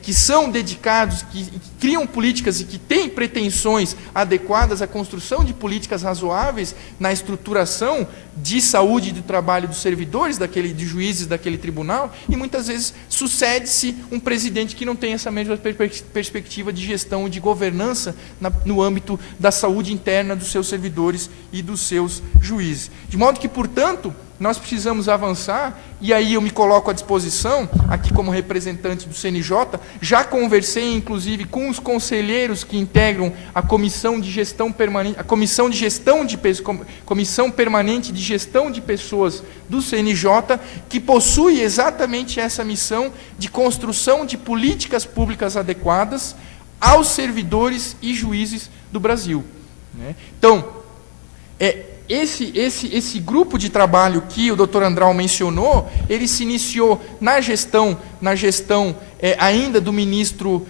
que são dedicados, que criam políticas e que têm pretensões adequadas à construção de políticas razoáveis na estruturação de saúde e do trabalho dos servidores, de juízes daquele tribunal, e muitas vezes sucede-se um presidente que não tem essa mesma perspectiva de gestão e de governança no âmbito da saúde interna dos seus servidores e dos seus juízes. De modo que, portanto, nós precisamos avançar, e aí eu me coloco à disposição, aqui como representante do CNJ, já conversei, inclusive, com os conselheiros que integram a Comissão de Gestão Permanente, Comissão Permanente de Gestão de Pessoas do CNJ, que possui exatamente essa missão de construção de políticas públicas adequadas aos servidores e juízes do Brasil. Então, esse grupo de trabalho que o Dr. Andral mencionou, ele se iniciou na gestão ainda do ministro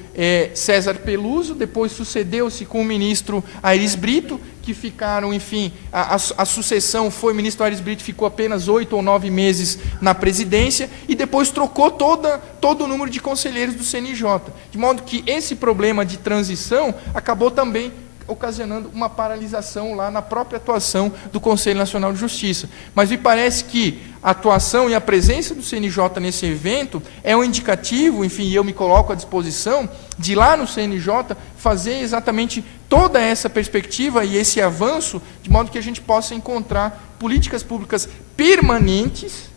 César Peluso, depois sucedeu-se com o ministro Aires Brito, que ficaram, enfim, a sucessão foi, o ministro Aires Brito ficou apenas 8 ou 9 meses na presidência, e depois trocou todo o número de conselheiros do CNJ. De modo que esse problema de transição acabou também ocasionando uma paralisação lá na própria atuação do Conselho Nacional de Justiça. Mas me parece que a atuação e a presença do CNJ nesse evento é um indicativo, enfim, eu me coloco à disposição de lá no CNJ fazer exatamente toda essa perspectiva e esse avanço, de modo que a gente possa encontrar políticas públicas permanentes,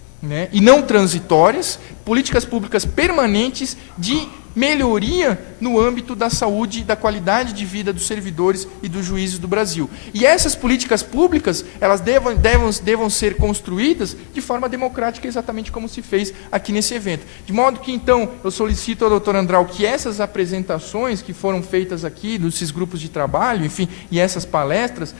e não transitórias, políticas públicas permanentes de melhoria no âmbito da saúde e da qualidade de vida dos servidores e dos juízes do Brasil. E essas políticas públicas, elas devam ser construídas de forma democrática, exatamente como se fez aqui nesse evento. De modo que, então, eu solicito ao Dr. Andral que essas apresentações que foram feitas aqui, desses grupos de trabalho, enfim, e essas palestras,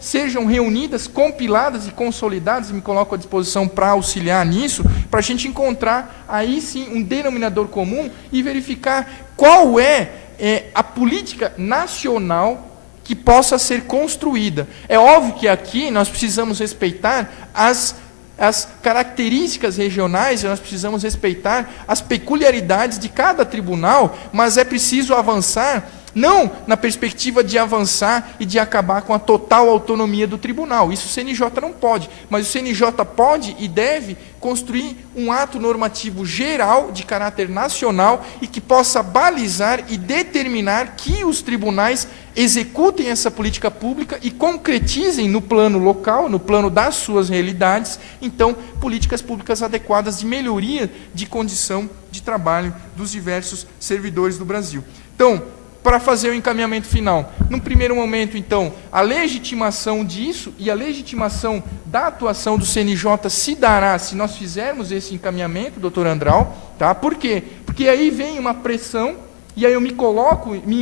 sejam reunidas, compiladas e consolidadas, e me coloco à disposição para auxiliar nisso, para a gente encontrar aí sim um denominador comum e verificar qual é a política nacional que possa ser construída. É óbvio que aqui nós precisamos respeitar as características regionais, nós precisamos respeitar as peculiaridades de cada tribunal, mas é preciso avançar, não na perspectiva de avançar e de acabar com a total autonomia do tribunal. Isso o CNJ não pode, mas o CNJ pode e deve construir um ato normativo geral de caráter nacional e que possa balizar e determinar que os tribunais executem essa política pública e concretizem no plano local, no plano das suas realidades, então, políticas públicas adequadas de melhoria de condição de trabalho dos diversos servidores do Brasil. Então, para fazer o encaminhamento final, num primeiro momento, então, a legitimação disso e a legitimação da atuação do CNJ se dará se nós fizermos esse encaminhamento, doutor Andral, tá? Por quê? Porque aí vem uma pressão, e aí eu me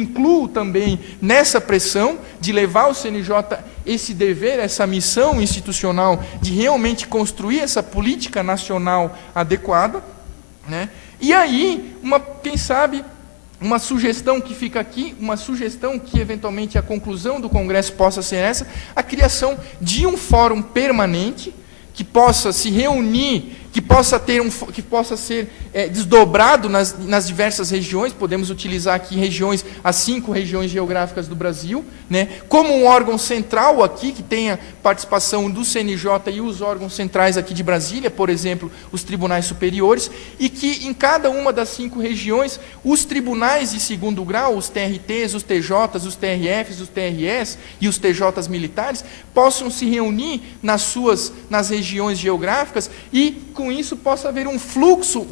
incluo também nessa pressão de levar ao CNJ esse dever, essa missão institucional de realmente construir essa política nacional adequada, E aí, quem sabe, uma sugestão que fica aqui, uma sugestão que eventualmente a conclusão do Congresso possa ser essa, a criação de um fórum permanente que possa se reunir, que possa ser desdobrado nas diversas regiões. Podemos utilizar aqui as 5 regiões geográficas do Brasil, como um órgão central aqui, que tenha participação do CNJ e os órgãos centrais aqui de Brasília, por exemplo, os tribunais superiores, e que em cada uma das 5 regiões, os tribunais de segundo grau, os TRTs, os TJs, os TRFs, os TRS e os TJs militares, possam se reunir nas regiões geográficas e, com isso, possa haver um fluxo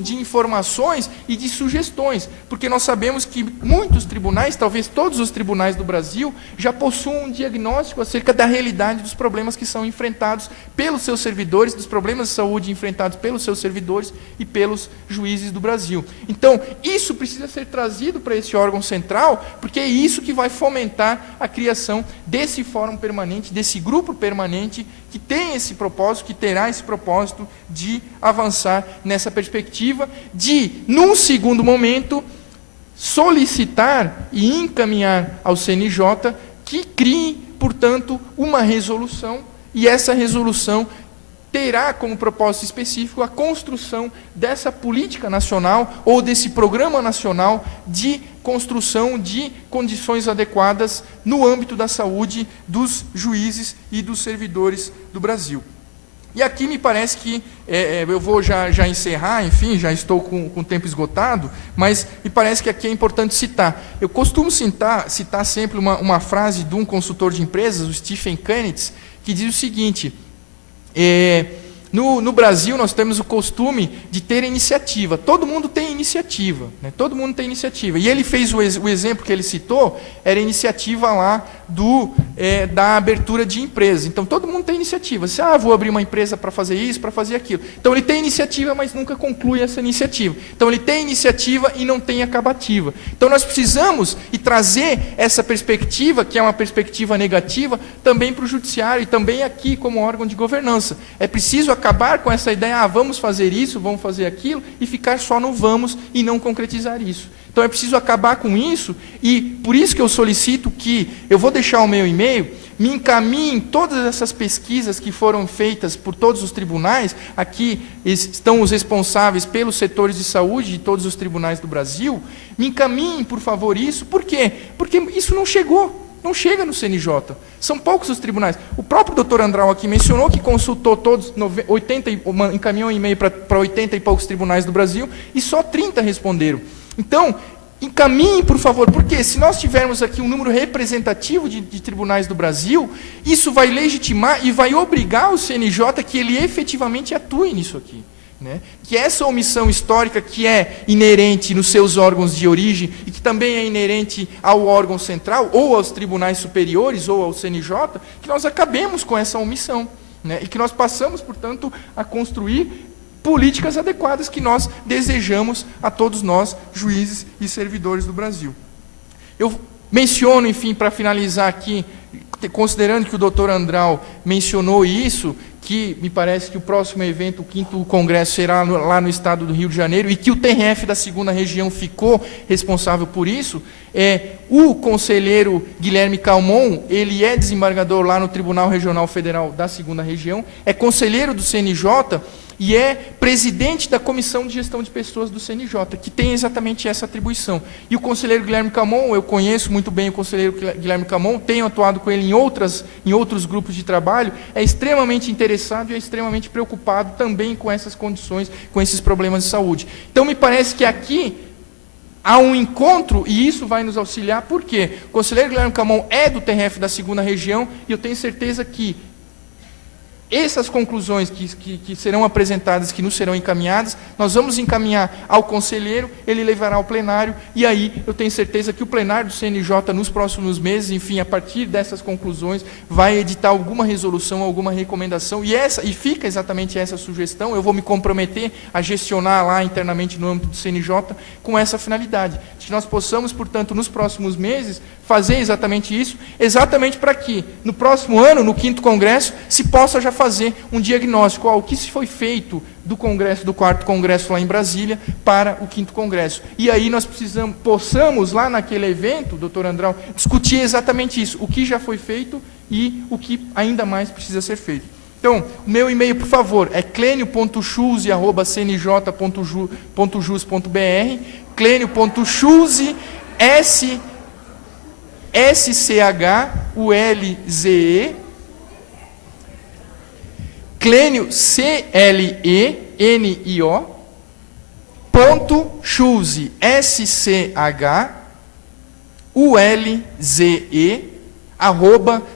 de informações e de sugestões, porque nós sabemos que muitos tribunais, talvez todos os tribunais do Brasil, já possuem um diagnóstico acerca da realidade dos problemas que são enfrentados pelos seus servidores, dos problemas de saúde enfrentados pelos seus servidores e pelos juízes do Brasil. Então, isso precisa ser trazido para esse órgão central, porque é isso que vai fomentar a criação desse fórum permanente, desse grupo permanente que tem esse propósito, que terá esse propósito de avançar nessa perspectiva de, num segundo momento, solicitar e encaminhar ao CNJ que crie, portanto, uma resolução e essa resolução terá como propósito específico a construção dessa política nacional ou desse programa nacional de construção de condições adequadas no âmbito da saúde dos juízes e dos servidores do Brasil. E aqui me parece que, eu vou já encerrar, enfim, já estou com o tempo esgotado, mas me parece que aqui é importante citar. Eu costumo citar sempre uma frase de um consultor de empresas, o Stephen Kanitz, que diz o seguinte: no Brasil nós temos o costume de ter iniciativa. Todo mundo tem iniciativa, né? Todo mundo tem iniciativa. E ele fez o exemplo que ele citou, era a iniciativa lá da abertura de empresas. Então todo mundo tem iniciativa. Você, vou abrir uma empresa para fazer isso, para fazer aquilo. Então ele tem iniciativa, mas nunca conclui essa iniciativa. Então ele tem iniciativa e não tem acabativa. Então nós precisamos trazer essa perspectiva, que é uma perspectiva negativa, também para o judiciário e também aqui como órgão de governança. É preciso acabar com essa ideia, vamos fazer isso, vamos fazer aquilo, e ficar só no vamos e não concretizar isso. Então é preciso acabar com isso, e por isso que eu solicito que, eu vou deixar o meu e-mail, me encaminhem todas essas pesquisas que foram feitas por todos os tribunais. Aqui estão os responsáveis pelos setores de saúde de todos os tribunais do Brasil. Me encaminhem, por favor, isso. Por quê? Porque isso não chegou. Não chega no CNJ. São poucos os tribunais. O próprio doutor Andral aqui mencionou que consultou todos, encaminhou um e-mail para 80 e poucos tribunais do Brasil, e só 30 responderam. Então, encaminhem, por favor, porque se nós tivermos aqui um número representativo de tribunais do Brasil, isso vai legitimar e vai obrigar o CNJ que ele efetivamente atue nisso aqui. Né? Que essa omissão histórica que é inerente nos seus órgãos de origem e que também é inerente ao órgão central, ou aos tribunais superiores, ou ao CNJ, que nós acabemos com essa omissão. Né? E que nós passamos, portanto, a construir políticas adequadas que nós desejamos a todos nós, juízes e servidores do Brasil. Eu menciono, enfim, para finalizar aqui, considerando que o doutor Andral mencionou isso, que me parece que o próximo evento, o 5º Congresso, será lá no estado do Rio de Janeiro, e que o TRF da 2ª Região ficou responsável por isso, o conselheiro Guilherme Calmon, ele é desembargador lá no Tribunal Regional Federal da 2ª Região, é conselheiro do CNJ, e é presidente da Comissão de Gestão de Pessoas do CNJ, que tem exatamente essa atribuição. E o conselheiro Guilherme Camon, eu conheço muito bem o conselheiro Guilherme Camon, tenho atuado com ele em outros grupos de trabalho, é extremamente interessado e é extremamente preocupado também com essas condições, com esses problemas de saúde. Então, me parece que aqui há um encontro, e isso vai nos auxiliar, por quê? O conselheiro Guilherme Camon é do TRF da 2ª Região, e eu tenho certeza que essas conclusões que serão apresentadas, que nos serão encaminhadas, nós vamos encaminhar ao conselheiro, ele levará ao plenário, e aí eu tenho certeza que o plenário do CNJ, nos próximos meses, enfim, a partir dessas conclusões, vai editar alguma resolução, alguma recomendação, e fica exatamente essa sugestão. Eu vou me comprometer a gestionar lá internamente no âmbito do CNJ com essa finalidade, de que nós possamos, portanto, nos próximos meses, fazer exatamente isso, exatamente para que, no próximo ano, no 5º Congresso, se possa já fazer um diagnóstico, o que se foi feito do Congresso, do 4º Congresso lá em Brasília, para o 5º Congresso. E aí nós possamos, lá naquele evento, doutor Andral, discutir exatamente isso, o que já foi feito e o que ainda mais precisa ser feito. Então, o meu e-mail, por favor, é clenio.schulze@cnj.jus.br, clenio.schulze, SCHULZE, Clenio, CLENIO, .schulze, SCHULZE,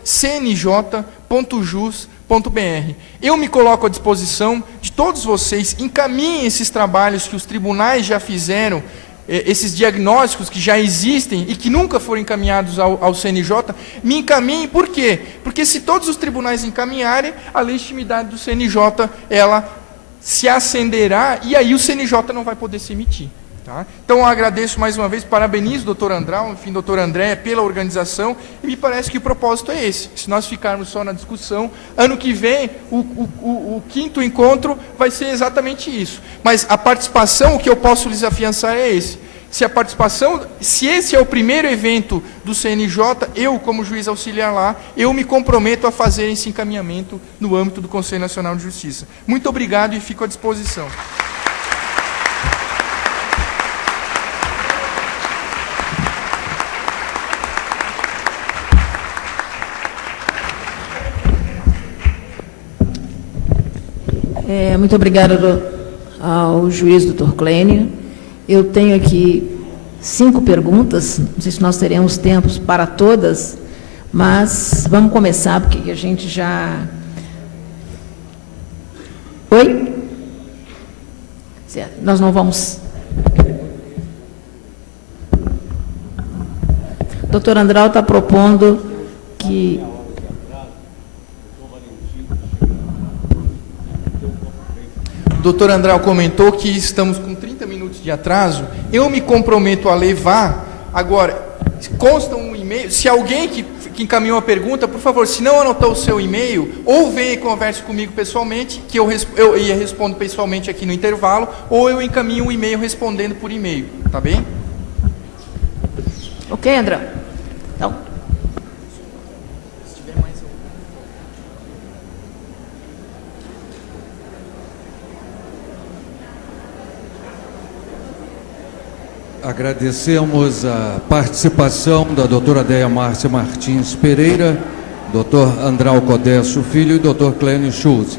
@cnj.jus.br. Eu me coloco à disposição de todos vocês, encaminhem esses trabalhos que os tribunais já fizeram, esses diagnósticos que já existem e que nunca foram encaminhados ao CNJ, me encaminhem. Por quê? Porque se todos os tribunais encaminharem, a legitimidade do CNJ, ela se acenderá, e aí o CNJ não vai poder se emitir. Tá? Então, eu agradeço mais uma vez, parabenizo o doutor Andral, enfim, doutor André, pela organização, e me parece que o propósito é esse. Se nós ficarmos só na discussão, ano que vem, o 5º encontro vai ser exatamente isso. Mas a participação, o que eu posso lhes afiançar é esse. se a participação, se esse é o primeiro evento do CNJ, eu, como juiz auxiliar lá, eu me comprometo a fazer esse encaminhamento no âmbito do Conselho Nacional de Justiça. Muito obrigado e fico à disposição. Muito obrigada ao juiz doutor Clênio. Eu tenho aqui 5 perguntas, não sei se nós teremos tempos para todas, mas vamos começar, porque a gente já... Oi? Certo. Nós não vamos... O doutor Andral está propondo que... O doutor Andral comentou que estamos com 30 minutos de atraso. Eu me comprometo a levar. Agora, consta um e-mail. Se alguém que encaminhou a pergunta, por favor, se não anotou o seu e-mail, ou venha e converse comigo pessoalmente, que eu ia respondo pessoalmente aqui no intervalo, ou eu encaminho um e-mail respondendo por e-mail. Tá bem? Ok, André? Então... Agradecemos a participação da doutora Déia Márcia Martins Pereira, doutor Andral Codécio Filho e doutor Clênio Schulz.